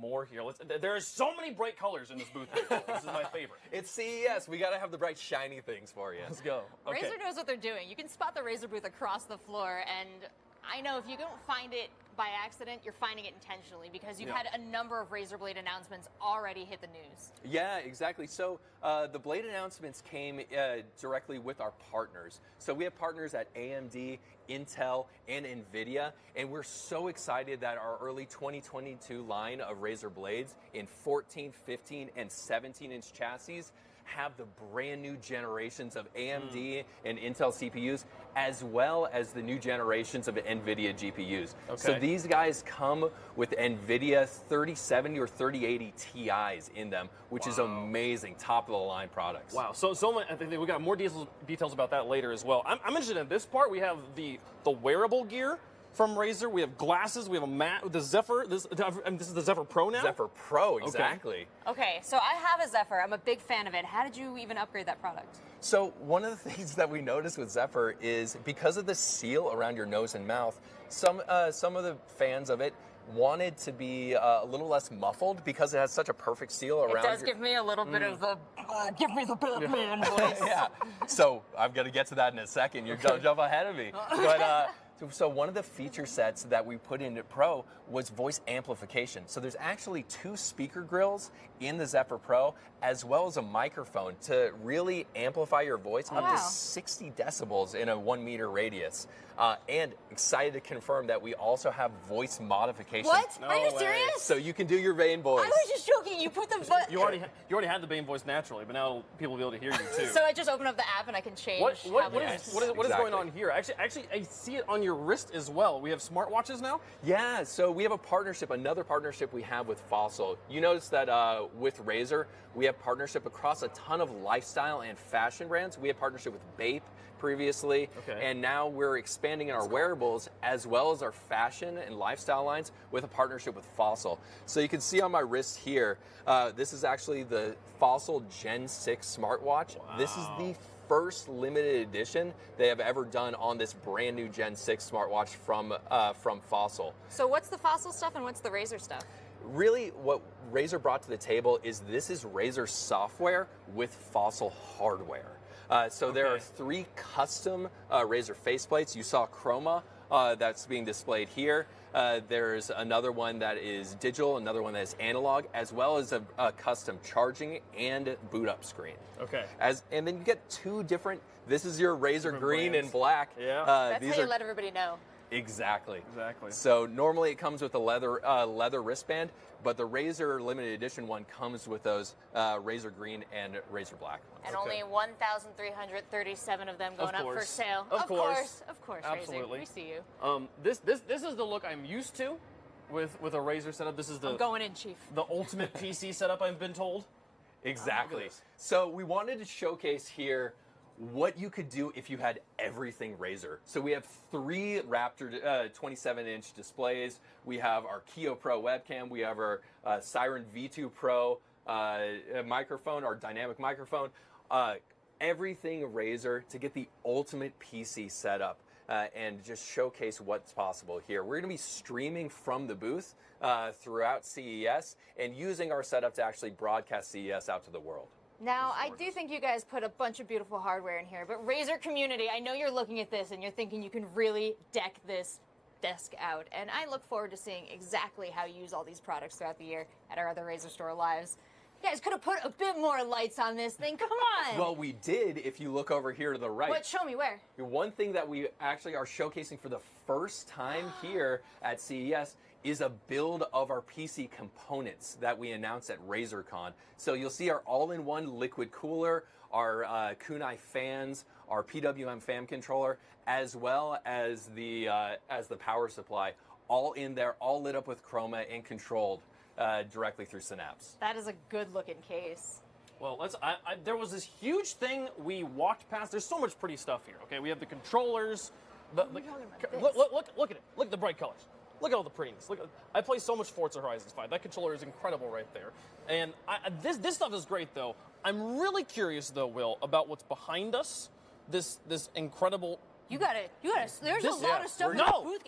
more here. There are so many bright colors in this booth. This is my favorite. It's CES. We got to have the bright, shiny things for you. Let's go. Okay. Razer knows what they're doing. You can spot the Razer booth across the floor, and I know if you don't find it by accident, you're finding it intentionally because you've had a number of Razer Blade announcements already hit the news. Yeah, exactly. So the Blade announcements came directly with our partners. So we have partners at AMD, Intel, and NVIDIA, and we're so excited that our early 2022 line of Razer Blades in 14, 15, and 17-inch chassis have the brand new generations of AMD and Intel CPUs, as well as the new generations of NVIDIA GPUs. Okay. So these guys come with NVIDIA 3070 or 3080 Ti's in them, which is amazing, top-of-the-line products. Wow, so much, I think we got more details about that later as well. I'm interested in this part. We have the wearable gear from Razer. We have glasses. We have the Zephyr. This is the Zephyr Pro now? Zephyr Pro, exactly. Okay, so I have a Zephyr. I'm a big fan of it. How did you even upgrade that product? So one of the things that we noticed with Zephyr is because of the seal around your nose and mouth, some of the fans of it wanted to be a little less muffled because it has such a perfect seal around. It does give me a little bit of the give me the Batman voice. Yeah. So I'm gonna get to that in a second. You're jump ahead of me. But so one of the feature sets that we put into Pro was voice amplification. So there's actually 2 speaker grills in the Zephyr Pro, as well as a microphone to really amplify your voice up to 60 decibels in a 1 meter radius. And excited to confirm that we also have voice modification. What? No Are you way. serious? So you can do your Bane voice. I was just joking. You put the You already had the Bane voice naturally, but now people will be able to hear you too. So I just open up the app and I can change. What is Exactly. going on here? Actually, I see it on your wrist as well. We have smartwatches now. Yeah, so we have a partnership, another partnership we have with Fossil. You notice that with Razer, we have partnership across a ton of lifestyle and fashion brands. We have partnership with Bape previously, and now we're expanding in our wearables as well as our fashion and lifestyle lines with a partnership with Fossil. So you can see on my wrist here, this is actually the Fossil Gen 6 smartwatch. Wow. This is the first limited edition they have ever done on this brand new Gen 6 smartwatch from Fossil. So what's the Fossil stuff and what's the Razer stuff? Really, what Razer brought to the table is this is Razer software with Fossil hardware. So there are 3 custom Razer faceplates. You saw Chroma that's being displayed here. There's another one that is digital, another one that is analog, as well as a custom charging and boot up screen. Okay. And then you get 2 different. This is your Razer green and black. Yeah. That's how you let everybody know. Exactly. Exactly. So normally it comes with a leather wristband, but the Razer limited edition one comes with those Razer green and Razer black ones. And only 1,337 of them going up for sale. Of course, Razer. absolutely. We see you. This is the look I'm used to with a Razer setup. This is I'm going in, Chief. The ultimate PC setup, I've been told. Exactly. So we wanted to showcase here what you could do if you had everything Razer. So we have 3 Raptor 27-inch displays. We have our Kio Pro webcam. We have our Siren V2 Pro microphone, our dynamic microphone. Everything Razer to get the ultimate PC setup and just showcase what's possible here. We're going to be streaming from the booth throughout CES and using our setup to actually broadcast CES out to the world. Now, I do think you guys put a bunch of beautiful hardware in here, but Razer community, I know you're looking at this and you're thinking you can really deck this desk out, and I look forward to seeing exactly how you use all these products throughout the year at our other RazerStore Lives. You guys could have put a bit more lights on this thing, come on! Well, we did if you look over here to the right. What? Show me, where? One thing that we actually are showcasing for the first time here at CES is a build of our PC components that we announced at RazerCon. So you'll see our all-in-one liquid cooler, our kunai fans, our PWM fan controller, as well as the power supply, all in there, all lit up with Chroma and controlled directly through Synapse. That is a good-looking case. Well, there was this huge thing we walked past. There's so much pretty stuff here. Okay, we have the controllers. Look at it. Look at the bright colors. Look at all the prettiness. I play so much Forza Horizon 5. That controller is incredible right there. And this stuff is great, though. I'm really curious, though, Will, about what's behind us. This incredible There's a lot of stuff in the booth.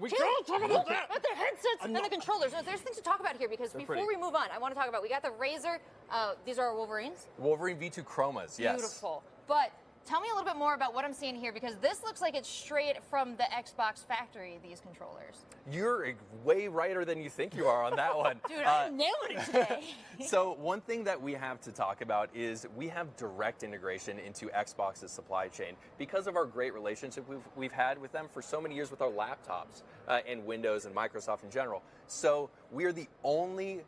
We can't talk about that. But the headsets and the controllers. No, there's things to talk about here because before we move on, I want to talk about, we got the Razer. These are our Wolverines. Wolverine V2 Chromas, yes. Beautiful. But tell me a little bit more about what I'm seeing here because this looks like it's straight from the Xbox factory, these controllers. You're way righter than you think you are on that one. Dude, I'm nailing it today. So one thing that we have to talk about is we have direct integration into Xbox's supply chain because of our great relationship we've had with them for so many years with our laptops and Windows and Microsoft in general. So we are the only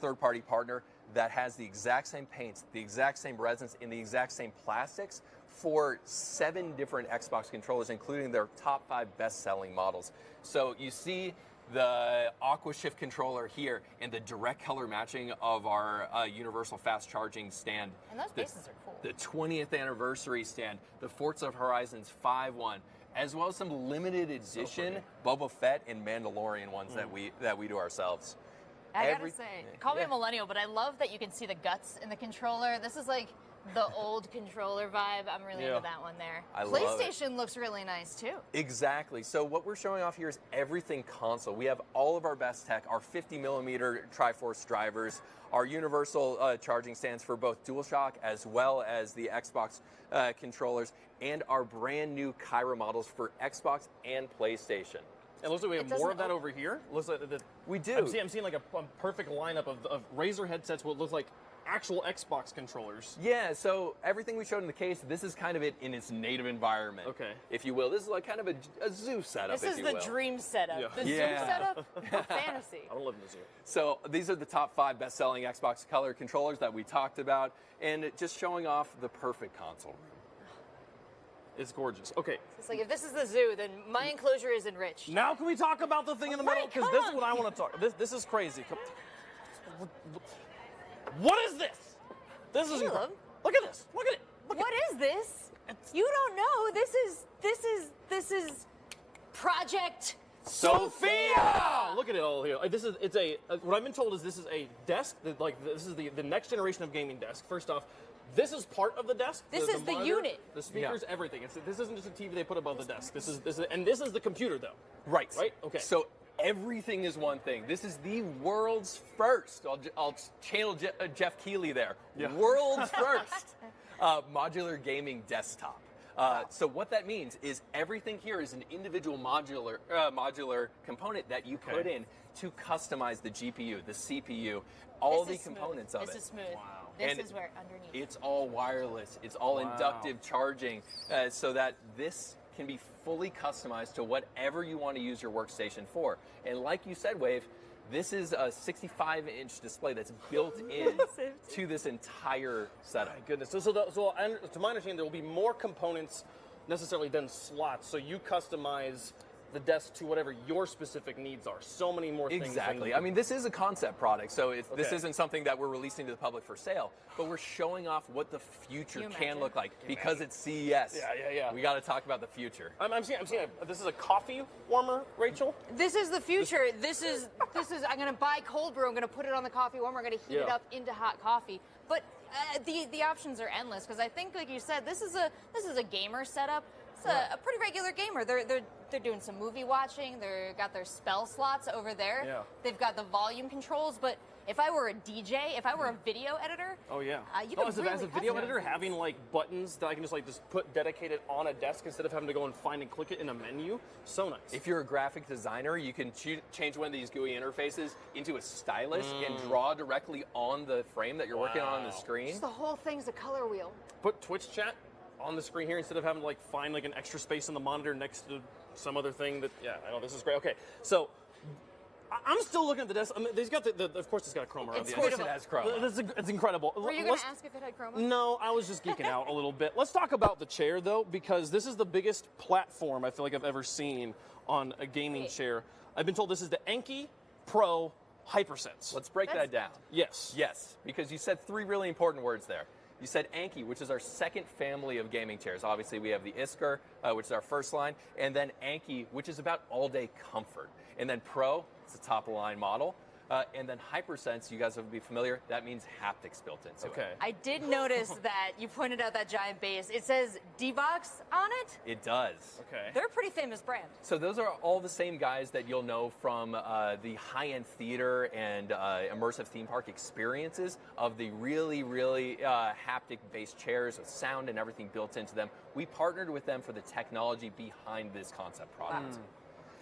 third-party partner that has the exact same paints, the exact same resins, and the exact same plastics for 7 different Xbox controllers, including their top 5 best-selling models. So you see the Aqua Shift controller here and the direct color matching of our universal fast charging stand. And those bases are cool. The 20th anniversary stand, the Forza Horizons 5 one, as well as some limited edition Boba Fett and Mandalorian ones that we do ourselves. I gotta say, call me a millennial, but I love that you can see the guts in the controller. This is like the old controller vibe. I'm really into that one there. PlayStation looks really nice too. Exactly. So what we're showing off here is everything console. We have all of our best tech, our 50mm Triforce drivers, our universal charging stands for both DualShock as well as the Xbox controllers, and our brand new Kyra models for Xbox and PlayStation. It looks like we have more of that over here. Looks like we do. I'm seeing like a perfect lineup of Razer headsets. What look like actual Xbox controllers. Yeah. So everything we showed in the case, this is kind of it in its native environment, if you will. This is like kind of a zoo setup. This is the dream setup. The zoo setup for fantasy. I don't live in the zoo. So these are the top 5 best-selling Xbox color controllers that we talked about, and just showing off the perfect console room. It's gorgeous. Okay. It's like if this is the zoo, then my enclosure is enriched. Now can we talk about the thing in the middle? Because this is what I want to talk. This is crazy. What is this? This is incredible. Look at this. Look at it. What is this? You don't know. This is Project Sophia. Look at it all here. What I've been told is this is a desk. This is the next generation of gaming desk. First off, this is part of the desk. This is the unit. The speakers, everything. This isn't just a TV they put above the desk. This is the computer though. Right. Right. Okay. So everything is one thing. This is the world's first. I'll channel Jeff Keighley there. Yeah. World's first modular gaming desktop. So what that means is everything here is an individual modular component that you put in to customize the GPU, the CPU, all the components of it. This is smooth. Wow. This is where underneath. It's all wireless. It's all inductive charging, so that this can be fully customized to whatever you want to use your workstation for. And like you said, Wave, this is a 65-inch display that's built in to this entire setup. My goodness. So to my understanding, there will be more components necessarily than slots. So you customize the desk to whatever your specific needs are. So many more things. Exactly. I mean, this is a concept product, so this isn't something that we're releasing to the public for sale, but we're showing off what the future can look like because it's CES. Yeah. We got to talk about the future. I'm seeing this is a coffee warmer, Rachel. This is the future. This is. I'm gonna buy cold brew. I'm gonna put it on the coffee warmer. I'm gonna heat it up into hot coffee. But the options are endless because I think, like you said, this is a gamer setup. It's a pretty regular gamer. They're doing some movie watching. They've got their spell slots over there. Yeah. They've got the volume controls. But if I were a DJ, if I were a video editor, you could as a video editor, having like buttons that I can just put dedicated on a desk instead of having to go and find and click it in a menu, so nice. If you're a graphic designer, you can change one of these GUI interfaces into a stylus and draw directly on the frame that you're working on the screen. just the whole thing's a color wheel. Put Twitch chat on the screen here instead of having to like find like an extra space on the monitor next to some other thing that, I know this is great. Okay, so I'm still looking at the desk. I mean, of course it's got a chroma around the edge. It has chroma. It's incredible. Were you going to ask if it had chroma? No, I was just geeking out a little bit. Let's talk about the chair though, because this is the biggest platform I feel like I've ever seen on a gaming chair. I've been told this is the Anki Pro Hypersense. Let's break that down. Yes. Yes, because you said 3 really important words there. You said Anki, which is our second family of gaming chairs. Obviously, we have the Isker, which is our first line, and then Anki, which is about all-day comfort. And then Pro, it's a top-of-line model. And then HyperSense, you guys will be familiar, that means haptics built into it. I did notice that you pointed out that giant base. It says D-Box on it. It does. Okay. They're a pretty famous brand. So those are all the same guys that you'll know from the high-end theater and immersive theme park experiences of the really, really haptic-based chairs with sound and everything built into them. We partnered with them for the technology behind this concept product.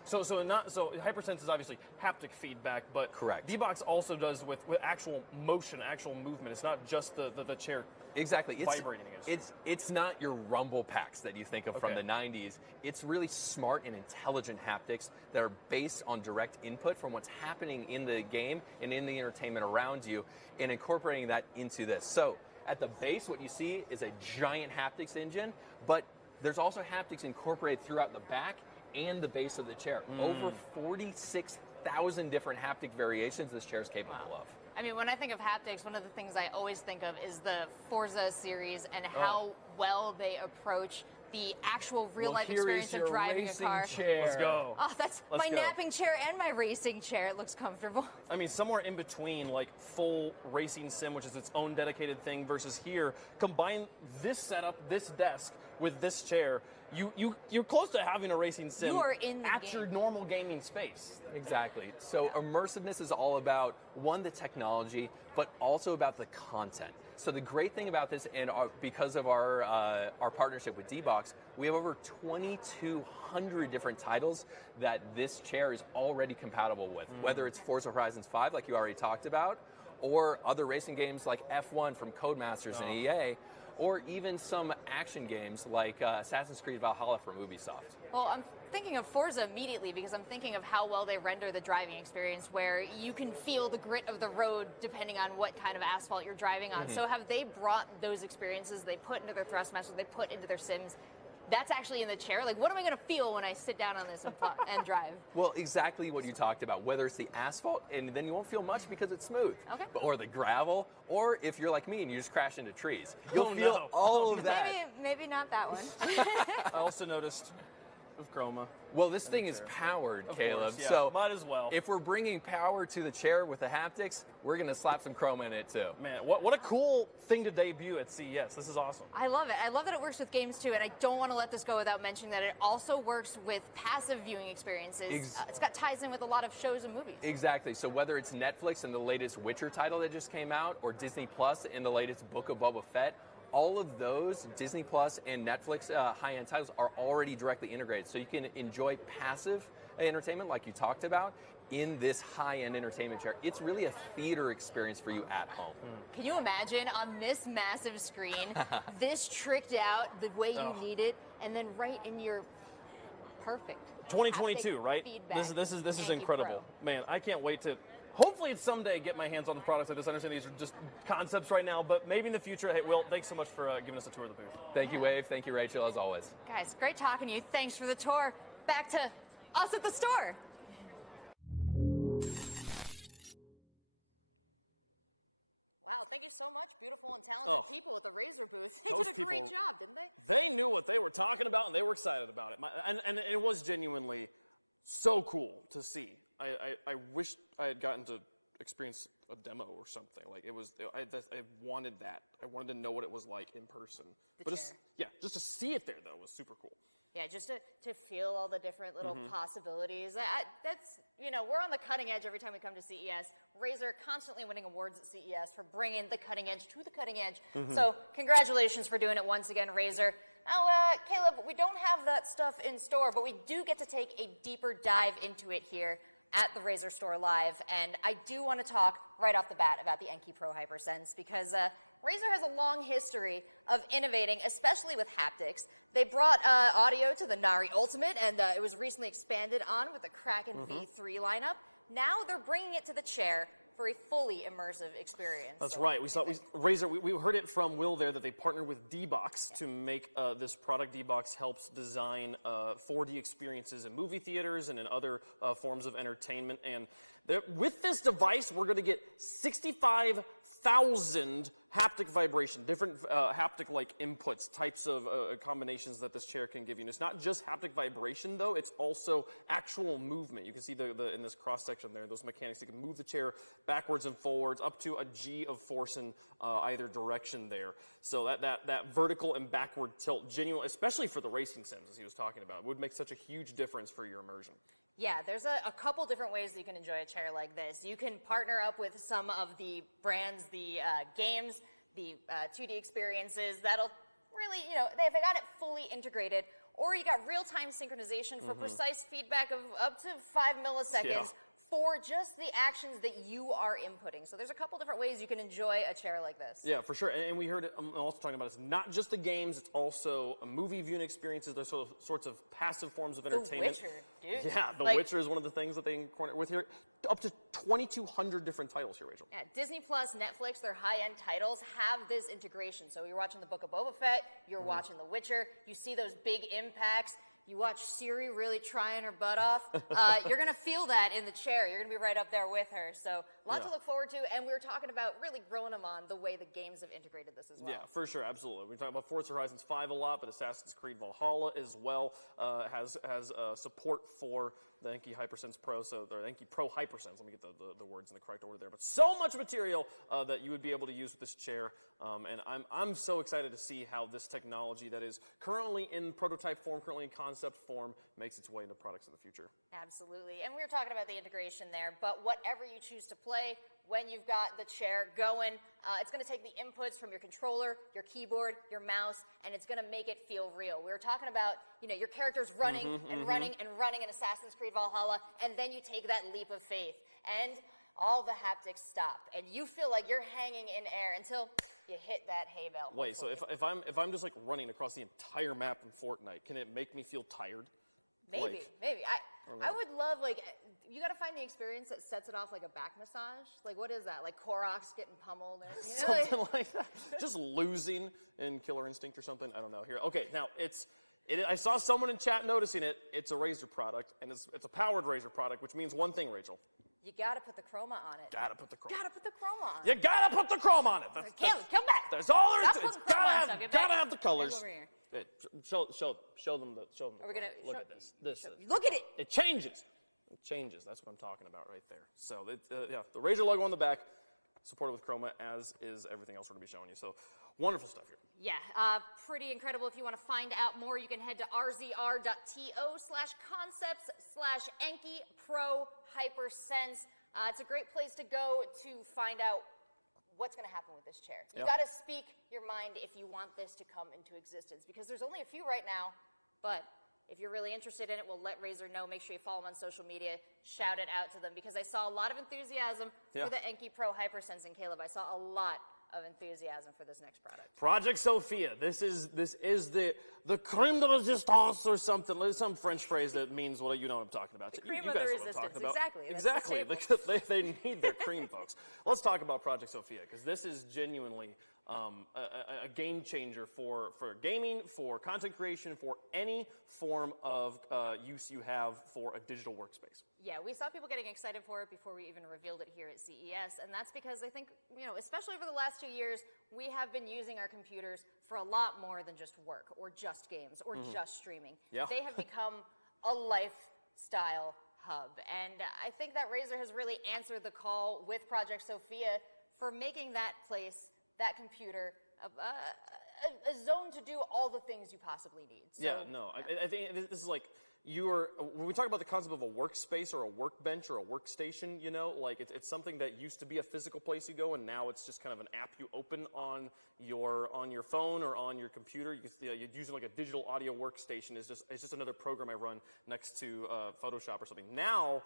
So HyperSense is obviously haptic feedback, but correct. D-Box also does with actual motion, actual movement. It's not just the chair exactly vibrating against it's not your rumble packs that you think of from the 90s. It's really smart and intelligent haptics that are based on direct input from what's happening in the game and in the entertainment around you, and incorporating that into this. So at the base, what you see is a giant haptics engine, but there's also haptics incorporated throughout the back and the base of the chair. Over 46,000 different haptic variations this chair is capable of. I mean, when I think of haptics, one of the things I always think of is the Forza series and how well they approach the actual real-life experience of driving a car. Chair. Let's go. Oh, that's my napping chair and my racing chair. It looks comfortable. I mean, somewhere in between, like full racing sim, which is its own dedicated thing, versus here, combine this setup, this desk, with this chair, you're close to having a racing sim You are in the at game. your normal gaming space. Exactly. So immersiveness is all about, one, the technology, but also about the content. So the great thing about this, and because of our partnership with D-Box, we have over 2,200 different titles that this chair is already compatible with, whether it's Forza Horizon 5, like you already talked about, or other racing games like F1 from Codemasters and EA, or even some action games like Assassin's Creed Valhalla from Ubisoft. Well, I'm thinking of Forza immediately because I'm thinking of how well they render the driving experience, where you can feel the grit of the road depending on what kind of asphalt you're driving on. So have they brought those experiences they put into their Thrustmaster, they put into their sims, that's actually in the chair? Like, what am I going to feel when I sit down on this and drive? Well, exactly what you talked about, whether it's the asphalt, and then you won't feel much because it's smooth. Okay. Or the gravel, or if you're like me and you just crash into trees. You'll feel all of that. Maybe not that one. I also noticed of chroma. Well, this thing is powered, Caleb. Course, yeah. So might as well. If we're bringing power to the chair with the haptics, we're going to slap some chroma in it too. Man, what a cool thing to debut at CES. This is awesome. I love it. I love that it works with games too, and I don't want to let this go without mentioning that it also works with passive viewing experiences. It's got ties in with a lot of shows and movies. Exactly. So whether it's Netflix and the latest Witcher title that just came out, or Disney Plus and the latest Book of Boba Fett, all of those Disney Plus and Netflix high-end titles are already directly integrated. So you can enjoy passive entertainment like you talked about in this high-end entertainment chair. It's really a theater experience for you at home. Can you imagine on this massive screen, this tricked out the way you need it, and then right in your perfect 2022, right? This is incredible. Man, I can't wait to hopefully someday get my hands on the products like this. I understand these are just concepts right now, but maybe in the future. Hey, Will, thanks so much for giving us a tour of the booth. Thank you, Wave. Thank you, Rachel, as always. Guys, great talking to you. Thanks for the tour. Back to us at the store. Wow, thank you so much, beautiful and talented people at the Razer booth. They did a great job, didn't they? They knew what they were talking about, and they were excited about it. And it was genuinely so cool to see. I wish I had gotten to experience a demo or something. Like I wanted that. I wanted to know what it was like in person. Just to see it there though was super cool. Yeah, just to feel all the different little possibilities. That's, we're on the cutting edge every time we come to CES. Razer constantly winning awards at CES for bringing the cutting edge to the cutting edge. So congratulations for doing it once again, Razer. Now, Caleb, we don't have that stuff in store, but we do get to take a deeper dive into it here at the RazerStore Live. And I do want to talk right off the bat about the Enki Pro HyperSense because Razer has a long history of innovating, especially with haptics. They brought audio to the Nari Ultimate, and it was recently expanded on with the Kraken V3 lineup. Now they're bringing it to the chair for a fully immersive experience. That's right. We heard it from Will there that they partnered with D-Box to make this product. D-Box helps design 4D experiences in movie theaters and in other forms of entertainment. And with this device, we're going to get 65 1,000 haptic vibration, different haptic like inputs, types of combinations that this chair can give you. And it's not just haptic vibration though, it's also actual movement. You can see in this cross section there, those mechanics. You can move the chair backwards and forwards up to a G of force in either direction there. So that vertical and backward tilt, genuine, especially for the racing sims as he was talking about, would make such a huge difference for your immersion. Yeah, there's a couple different ways that you can enjoy a chair like this. You can partner up with some of the brands, the games, the 2D experiences that'll really, they've got it fully integrated. Or you got real-time synchronization for precise feedback of up to 5 milliseconds for just the actions that you are inputting. So there's a couple different ways you can enjoy a chair like this. Yeah, for sure. And we heard it also talking about it's not just the games, it's also a movie viewing experiences. There's sorts of passive forms of entertainment. The Witcher, dude. Yeah, The Witcher is one of the things that they incorporate with here. Up to 2,200 different titles here, Rachel. Yeah, Disney Plus, Netflix, their high-end titles have this integration. So you're watching the Book of Boba Fett, you're watching The Witcher, you see those big impacts. You watch Siri really trying her butt off. You're going to feel that in the chair. You're going to be right up there with her. So a lot to look forward to. And we were talking about really growing them on the way the games have integrated this as well. Yeah, for sure. Absolutely. We're talking about Forza Horizons 5 a lot, but Assassin's Creed Valhalla as well has support for the Enki Hypersense Pro, so the Enki Pro Hypersense. Let me get the words in the correct order there. But so much material that you would be able to use with this chair, and I'm so excited to see how this technology that is currently in prototype form, currently in concept form, makes its way into products in the future. Absolutely, and we were talking about the integration there. But whatever you choose to play, when you've got the chair going, it's going to take the inputs from your controller, your keyboard, your mouse, and it's going to make it feel real. We were talking about, your characters running and running and running in Assassin's Creed Valhalla, and then you take that leap of faith, and all the haptics stop, and you feel like you're hanging in air until you hit that hay bale. Wait, so if I'm just like running across the entire map in Fortnite, can it make me feel tired? Maybe. I would love, you got to find the experience that sets it off like a back massage. Like, what is that? Like Koroks getting pummeled? Or, Something like that. Just losing in Killer Instinct or something. I don't know. Here, okay. Now I saw someone in chat noticing it. It's a Razer product, and it's a powered Razer product, which means one thing, Rachel. You gotta put the chroma on it. Gotta put the chroma. Gotta put the chroma on. You gotta put the chroma on it. Come back. That's all there is Stop to it. It's putting chroma on stuff. Get gotta back. have the colors. Over here. Show them the. Are we gonna look at this? Look at it. It changes. It changes. That's what I'm talking about right there. So the Razer logo on the back, supported with chroma, as is everything else we're gonna be showing you. So wonderful stuff here. Yeah, pretty incredible. If you want to find out more, you can head to rzr.to/concepts/Enki Pro Hypersense. It's a great place to go to find out what's going to happen with this chair. You got to speak your mind if you want this to come into existence, because there's only a few right now, but if you're really interested in it, we'll let Razer know. Make sure you follow them on social media. Shout it out to them, because I saw a lot of enthusiasm for the Enki Pro Hypersense. And Caleb, I saw a lot of enthusiasm for this next product. Project Sophia. This is the creme de resistance or something. There's some French phrase that means what you know what I'm talking about. The cream you of the guys know what I'm resistance. talking about. Exactly. Exactly. They need their cream, folks. Let's talk about Project Sophia, because this is genuinely a game changer for gaming, for content creation, for any form of use you have for a digital workspace. Yeah, we saw people getting excited for it before we even revealed it here at CES, and that's because I think, especially over the last 2 years, we have been using our computers for a lot more than just work or just games or just streaming. Yeah. They have become a lifestyle hub, and I think that Razer has really answered the call with Project Sophia for making that place, that computer, a zone to do all the things you possibly need. So, I think this is like, when we talk about the concept of a workspace or a workbench or a workstation, it's something that used to be a physical place you go, and now it's just kind of an app you open on your phone or on your computer. You'd use it like a digital audio workstation. It's just another program I run next to Photoshop or something. Now,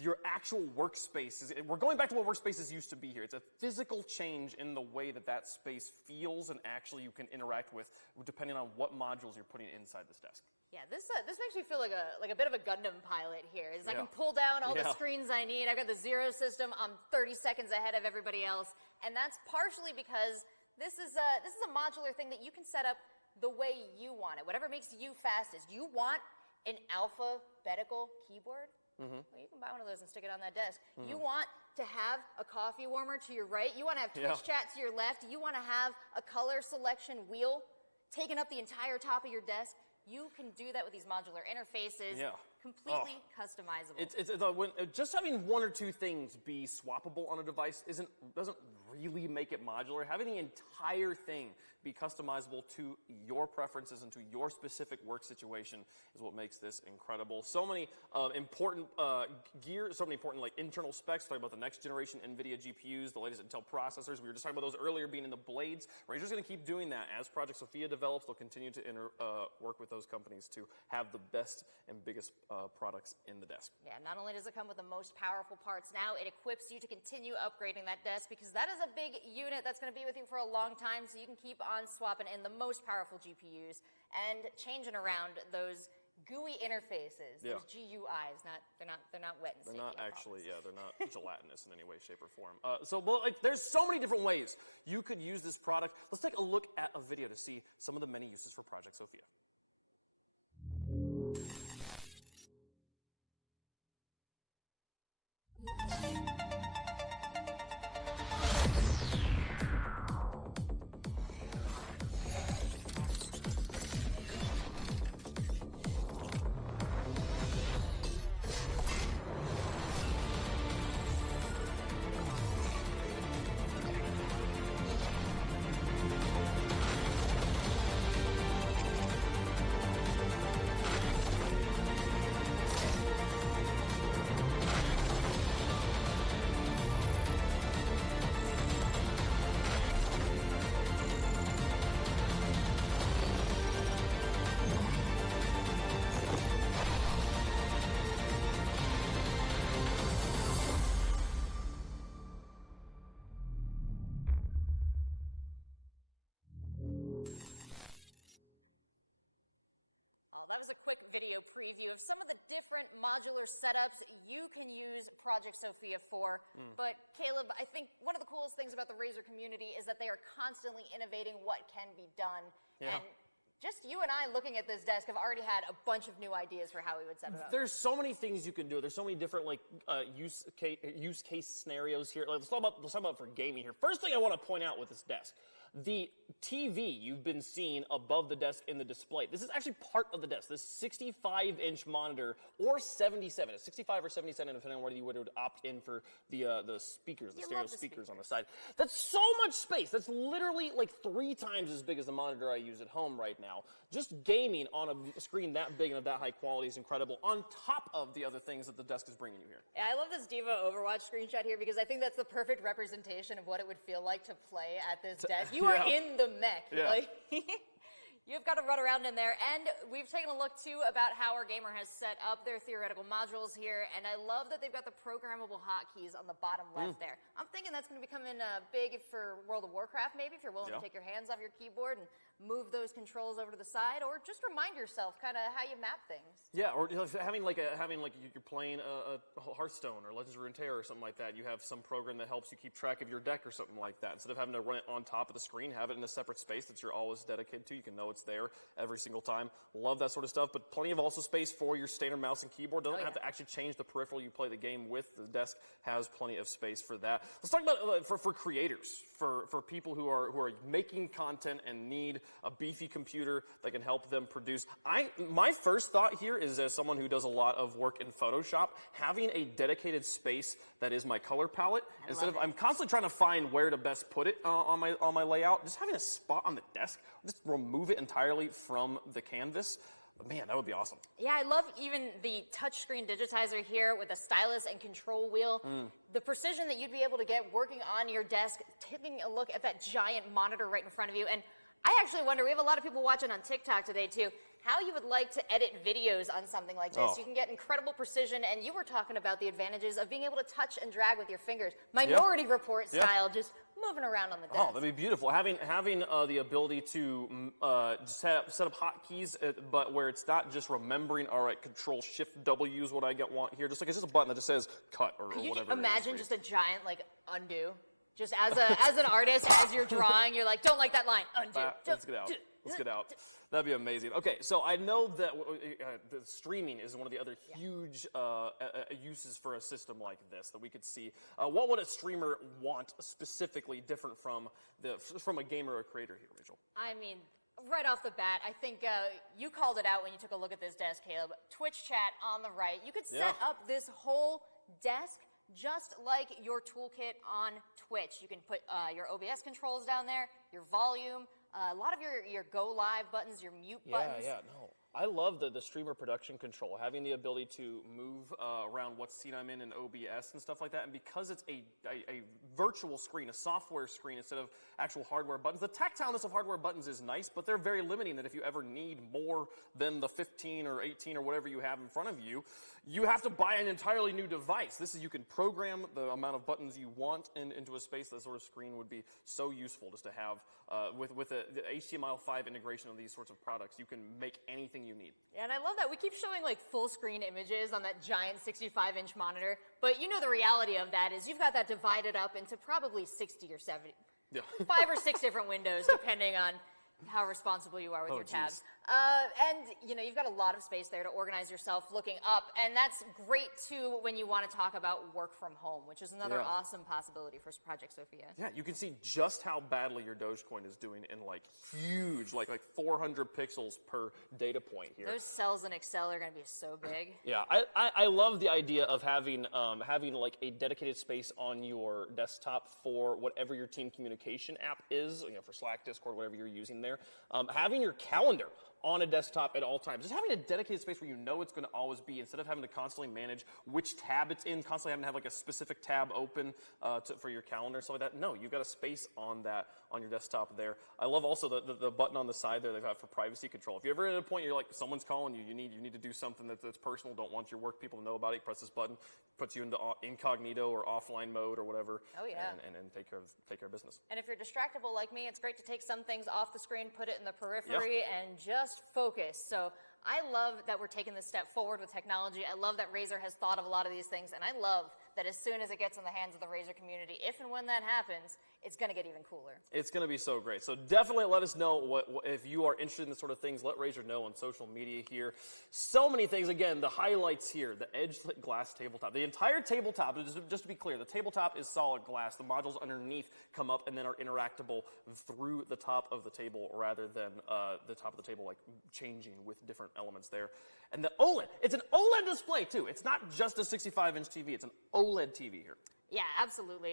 your actual workspace we're going back to what workspaces used to be here. It's a physical change in the way that space feels and actually you can interact with, depending on what modules you're putting inside this desk. Yeah, this makes me feel like a bit of a Gundam pilot here. I can pull down all the screens I need. I've got the Zero system. I'm 30 seconds ahead of everybody else, and that's partially because this is a modular thing that you can set up the way you want it. Whatever makes you fastest. You want an alphabetical keyboard? Well, you can buy one of those and stick it on that desk. You want to have a coffee warmer to your right. You want to have Twitch chat to your left. You want to have a color selection wheel taking up the entire top of your desk. You can do that with these modular interfaces. Completely customizable. Just having one or two things be swappable on a device doesn't really make it modular. Having the entire thing be customizable to your preferences and to your specific work situation is what makes this incredible. So many important gear, so many important like internal specs. Talking about the next generation NVIDIA GPUs, the latest Intel processors. We were just talking about those earlier being in the blades. Razer's going to keep doing that as Project Sophia develops. They'll continue to work with those companies to have the best and biggest products in the desk. Yeah, not only does it come with the most powerful parts now, it equips you to continue upgrading that desk because that is a big unit that's going to be with you for a long time, so you can keep on swapping in the most powerful GPUs and changing around those GUI interfaces, those GUIs. They're not wet and sticky. They're not actually, they're not gelatinous in any way, shape, or form. There's so many different ways you could use this product. Let's take a look at a video to see some of the many uses for Project Sophia. That was a quick video preview of some of the different modular setups you can use Project Sophia for. But Caleb, I think one of the coolest things about the Razer community is that they are constantly innovating what can be done. And just you and I looking at this desk have already had a bunch of new ideas for how we would set it up. There's so many things you can do. There's so many different use case scenarios here. Let's talk about for gaming here. First thing I want to point out with this desk. The TV you've been seeing above the desk in the display, this is actually part of the desk. This 65-inch monitor or 77, a 65 or 77, depending on whether you would opt in for the speakers, the stereo speakers on the side. That's so much space. That's literally like 3 times as big as the monitor I use at home right now. Just gaming on a screen that big and of that high quality is incredible, on top of the other things that the desk is bringing you here. Yeah, I love this Diva Overwatch screenshot here because I think that's the perfect representation of what it would feel like to play at this desk. You are in the mech. Like, you've got to run around in there. And we've taken a look, too, about how our gamer has set up their theoretical modules here. And I love that they've got the programmable hotkeys on the bottom left there. I'm thinking that's going to become big for World of Warcraft, maybe, if you're willing to take your hands off your keyboard and move those controls over to the side, or just remind yourself kind of how you map things. Yeah, or having like you're playing a Hearthstone or Legends of Runeterra or something like that. You have some program that helps you keep track of your deck or something like that. Instead of having to run it on top of the screen, have it in a separate space that you're always dedicated to. You can know it's there every single time. Love that sort of stuff, but plenty of also space for your standard mouse and keyboard. Doesn't have to actually change the peripheral you play the game with. The desk has plenty of space for that. Let's talk about for creators, for people who are making content and need a beefy computer that can help them produce. My first thought here is, as someone who does a lot of work in Photoshop, having a dedicated space that is my color palette, instead of I'm constantly trying to find where to best put it on my layout, just having a spot on the desk, just remove it entirely from the canvas. Man, that would be awesome. Yeah, I love even the touchscreen digitizer here with a stylus and control wheel. The precision that you'd be able to get working on your desk, taking a look at that giant monitor right in front of you. And I actually wonder, we have a lot of people watching on TikTok today too, how you would like to edit videos on something like this. You can get incredible precision, and you were talking about the advantages of being able to touch and drag with your fingers. Minority Report style, just moving around on the desk. Oh, that'd be beautiful. Having the ability to set up hotkeys, but where it's not just remembering, all right, Control Shift W is what I want here. Just like it's just a button that just says cut or whatever. Could you imagine just a giant like undo? Just as an artist, as you're drawing, you're like, don't like that line, undo. Let's get out. Let's get out. That'd be amazing. Okay, so I know that the streaming is one of the other huge uses for a system like this that we could see. What would a streamer want specifically different from a gamer or a creator here, Rachel? I mean, right off the bat, I think you called it out when you took a look at this desk, Caleb. Twitch chat on the right. You could set up this whole desk just like your toolkit on Twitch. You can put your OBS controls down there, your volume, a lot of your go live buttons, your mute buttons. Yeah, no. I love the streamer production control, having the ability to move around what scene I'm in OBS and stuff like that. And because it's a virtual screen, a software screen instead of actual hardware buttons, the tactileness of hardware buttons is nice, but they're very limiting that if you ever need more than the 15 or 18 or whatever you have in front of you, you have to buy an entirely new device. This is, you can program the amount of buttons you want into a space. That sort of screen would be so useful just to have with the HTML5 integration of these sorts of products. You can make anything you need. Yeah, and I love that. We keep showing like full screen images on that giant 65-inch monitor, but you know the reality of that is you've got that divided up into probably 60 or 70. Yeah. 5 or 6 different windows, depending on how responsible you are with your tabs. And you know, you've got a lot of space there to organize yourself looking up, and that's great too when you want to talk about work from home, which is another awesome possibility for Project Sophia. Yeah, you can see just how badly your Dogecoin is doing in like huge, like 400 pixels per data point here. Those cells in Excel are going to be so big. Yeah, I love the idea of having like a dedicated space on your desktop for whatever your team communication app is, you know, for Slack, Discord, whatever you're using there. Having your calendar on a desktop at all times. Just having a dedicated space where you know it's going to always be, instead of having to constantly manage which tab it's in, constantly having to have like a specific tab open for your calendar, stuff like that. No, you've got a space on your desktop there. I love also the button on the side there they've got for privacy control. If you're ever at a point you're like, someone's calling you, you need to do something that's personal, don't want your work people to know about it, you press this button, puts you into incognito or offline mode or whatever. Oh yeah. And take care of business. And if you're distractible like me, it's great to take some things off the screen, put it in the periphery, and just focus. So I love that we're taking this step forward with technology. I love that Razer has thought of a lot of these things, and I love that as soon as it gets in the hands of the Razer community, if and when that happens, it's going to get even cooler. It's going to be so great. So definitely let us know if you are interested in this sort of things. Let Razer know on social media here. So many things. Again, the highlights here, the edge-lit glass tabletop. The entire tabletop, just to be clear, the tabletop is solid glass. The modules underneath come up and then are interactable through the top of the table rather than the top of the table like changing with different elements there. And the OLED, it's an OLED display too. It's not just a 65-inch TV, it's an OLED TV here. Yeah, absolutely.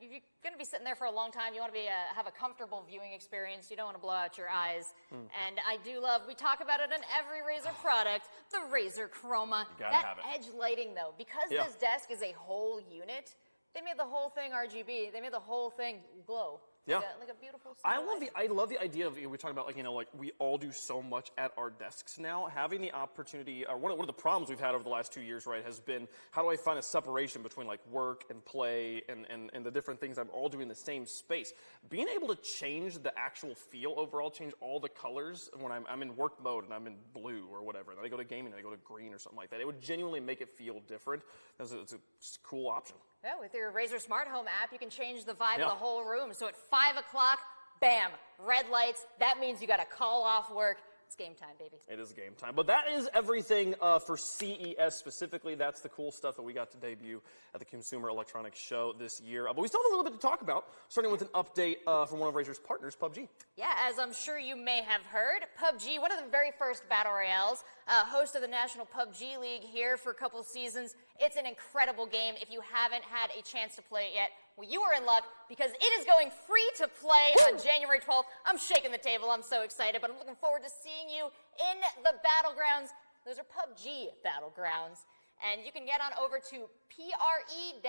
You're going to be sitting there for a long time. You want to have a comfortable viewing experience. You don't want to blow out your eyes. And I do love, we talk about it on every Razer product, the Razer Chroma. You gotta have it. Edge lighting though, because this desk is a whole unit, they made the whole thing RGB. They made the whole thing glow. Yeah, like a beautiful. I love the idea of, we're talking about like we all do so much at our desks now. Having the opportunity, or one of the problems we've had over the last 2 years, right, has been how do I find a separation between like work and play and the different things I'm all doing in the same space. Being able to change the actual feel overall, change all the colors when I'm in work mode and I'm in blue or whatever, and then I go to gaming and I go to green or something like that. It would genuinely make it feel different. It's a cool option. Yeah, with your Razer Smart Home app, you can change the vibe of the whole room. So at 5 o'clock, bam, red lights. That means you got to call off work. It's game time, baby. It is game time. But that is everything for CES specifically. That's the cool stuff that we got to debut at the Consumer Electronics Show this year. But we still have a little bit to talk about, starting with an update from one of Razer's partners, PUBG. Yeah, as I'm sure you may have heard, PUBG, one of the very first battle royales, host of the National PUBG League here for a couple seasons. It's an incredible game. If you haven't had a chance to play it yet, well, you are in luck because it is going free to play on January 12th. I'm shaking the table. I'm so excited, but I'm looking forward to seeing you in the battlegrounds. Those are PUBG battlegrounds. And you can get on over to PRE-REG.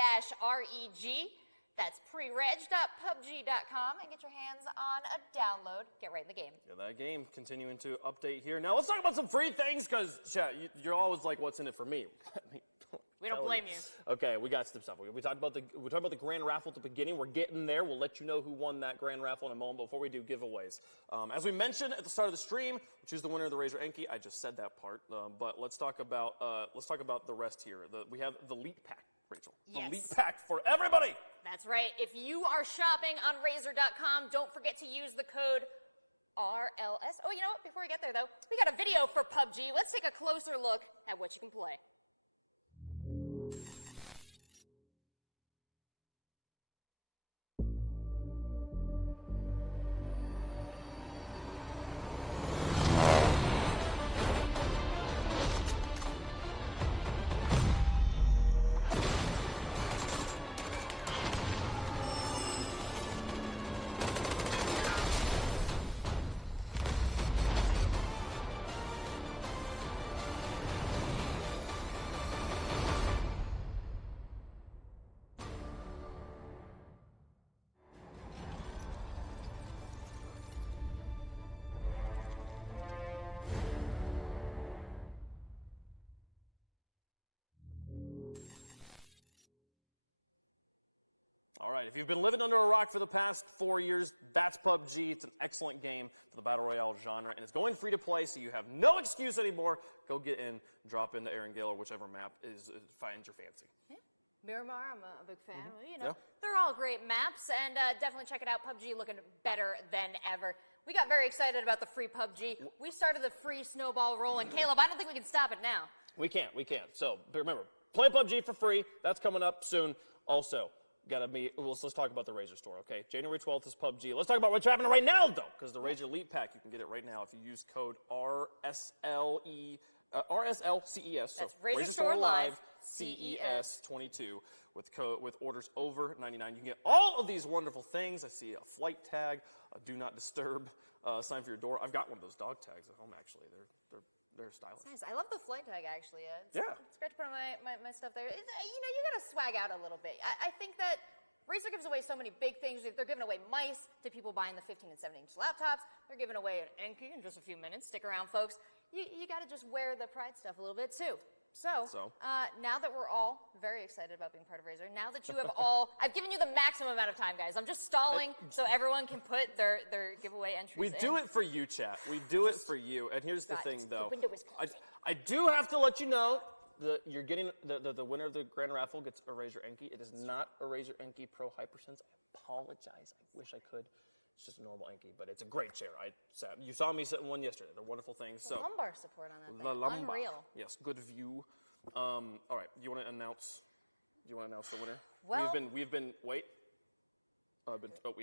That's prereg.pubg.com and get your hands on a download. Get right in the game. Yeah, that game continuing to update here. Now let's talk about some free things because you're always like, what's in it for me? We don't blame you. Okay, we got some stuff. We talked about the grand raffle at the beginning. We're getting there. We'll let you know who won that grand raffle in a moment. Before we do giveaways, as we mentioned at the start of the stream, we'll choose the winner of the Razer Enki. I just said that part, but let's talk about the rest here. We have the Elite Pack, Rachel. Yes. The Elite Pack for everybody. That's right. If you are shopping on Razer.com, don't forget to use the code RLS. Oh, you know what? Before we get there, though, we got a video for PUBG. Let's take a closer look at what you can play. All right, if you've been living under a rock for the past 4 years, that's PUBG. It's an excellent game for the Battle Royale genre, and it's going free to play, so you have no excuse anymore. Go get in, drop into Erangel or whichever map finds your fancy. Yeah. Miramar, I'm a big fan. You know, they're all great maps, and definitely check it out. PUBG looking better than ever. We got very excited about the free PUBG. We started the free snowball rolling. Caleb, I don't think we can stop it now. We can't. So, but remember, play PUBG for free. That's coming up soon. Also, let's talk about the RazerStore, okay? January 12th is PUBG. Let's talk about what's happening right now, though, because the Razer Elite Pack, you can get it right now if you use code RSLCES. That's So RazerStore Live CES2022 with orders over $99. You can get all of these wonderful things. I see a flight tag, a do not disturb sign for your door. I've got one of those dog tags at home, actually. They're stylish. It's nice. I love the flight tag, actually. It's Yeah. It's great to put on my stuff there. You know, you got to swag out a little bit. I think that Razer gives away so many big things. They're giving away mice to people buying the 15 and 17-inch laptops. They're giving away an Enki in just a few minutes. Stick around, folks. You got to just wear the Pride stuff a little bit, too. So now that we're all very excited about being part of Razer, now that you have all, I've given you the maximum amount of time, guys. I'm just stalling so everyone can put their giveaway entries We in. do it for you, chat. We do it for you. And here's the thing, though. The window is closing. I do have to let you know that you're getting the winner of the grand raffle gets a Razer Enki. It is not a Razer Enki Pro Hypersense. I apologize. I wish I could. It's just a normal Enki, but it's a great chair. You saw me sitting one yesterday. They're wonderful things. The lumbar support on that thing. The lumbar. Unreal. Yes, good view. All right, you want to announce? Do you want to announce the winner? Well, wait. We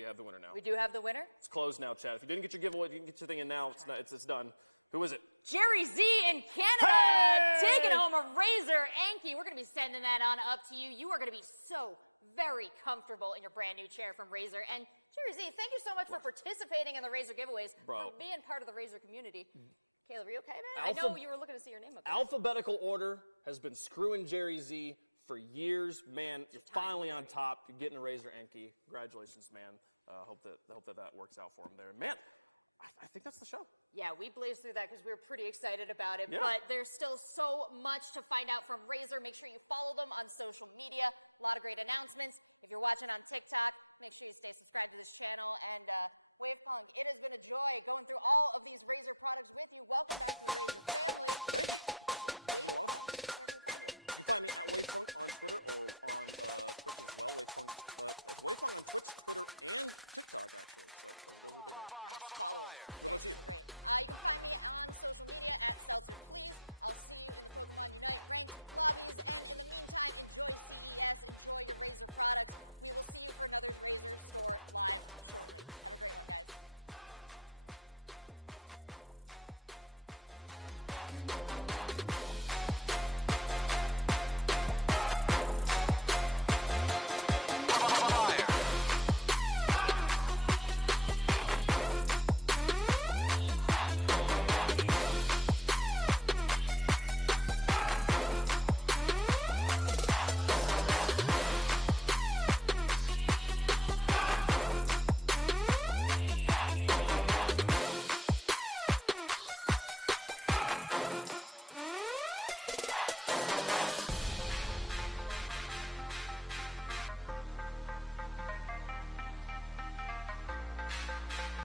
have the winner now. We do have the winner. It's closed now, Chad. If you didn't get your giveaway, you can get your thing in now. It's done. Who is it? Jerry Z in Canada, taking home a Razer Enki. We're going to be sending that on up to you. You are going to be so very comfortable in your brand new chair from Razer. And Jerry Z, thank you so much for participating in the Razer giveaways, for being part of the Razer community. Caleb, are you okay, man? I know you were looking to see your name up there. Alphabetical order has been screwing Jerry Z for years. Man, you're finally on top. You're getting a Razer Enki. Congratulations, man. Hope that works out for him there. Man, I think that's the show. Yeah, we blazed through that because we were pretty excited about it. Yeah. But there's still so much to find out from Razer. Make sure you follow them on social media. A lot of great announcements. If you're watching on TikTok, make sure you stay subscribed to this channel. And Wavepunk, it has been a joy going through all of these Razer products with you. Welcome back to the Razer family. Thank you. It's been a lot of fun. Where can we find you? You can find me at Wavepunk on Twitter or on Twitch as well. Wavepunk, it's Wavepunk on Twitch, Twitter, and TikTok, actually. So those are the big ones. Nice. Follow them. What about you? Great. You can find me on social media at Seltzer Please. I'll see you in the Pokemon Unite ranked lobbies. And in the meantime, enjoy CES. Enjoy your Razer products. We will see you for another RazerStore Live shortly. Have a great one, guys.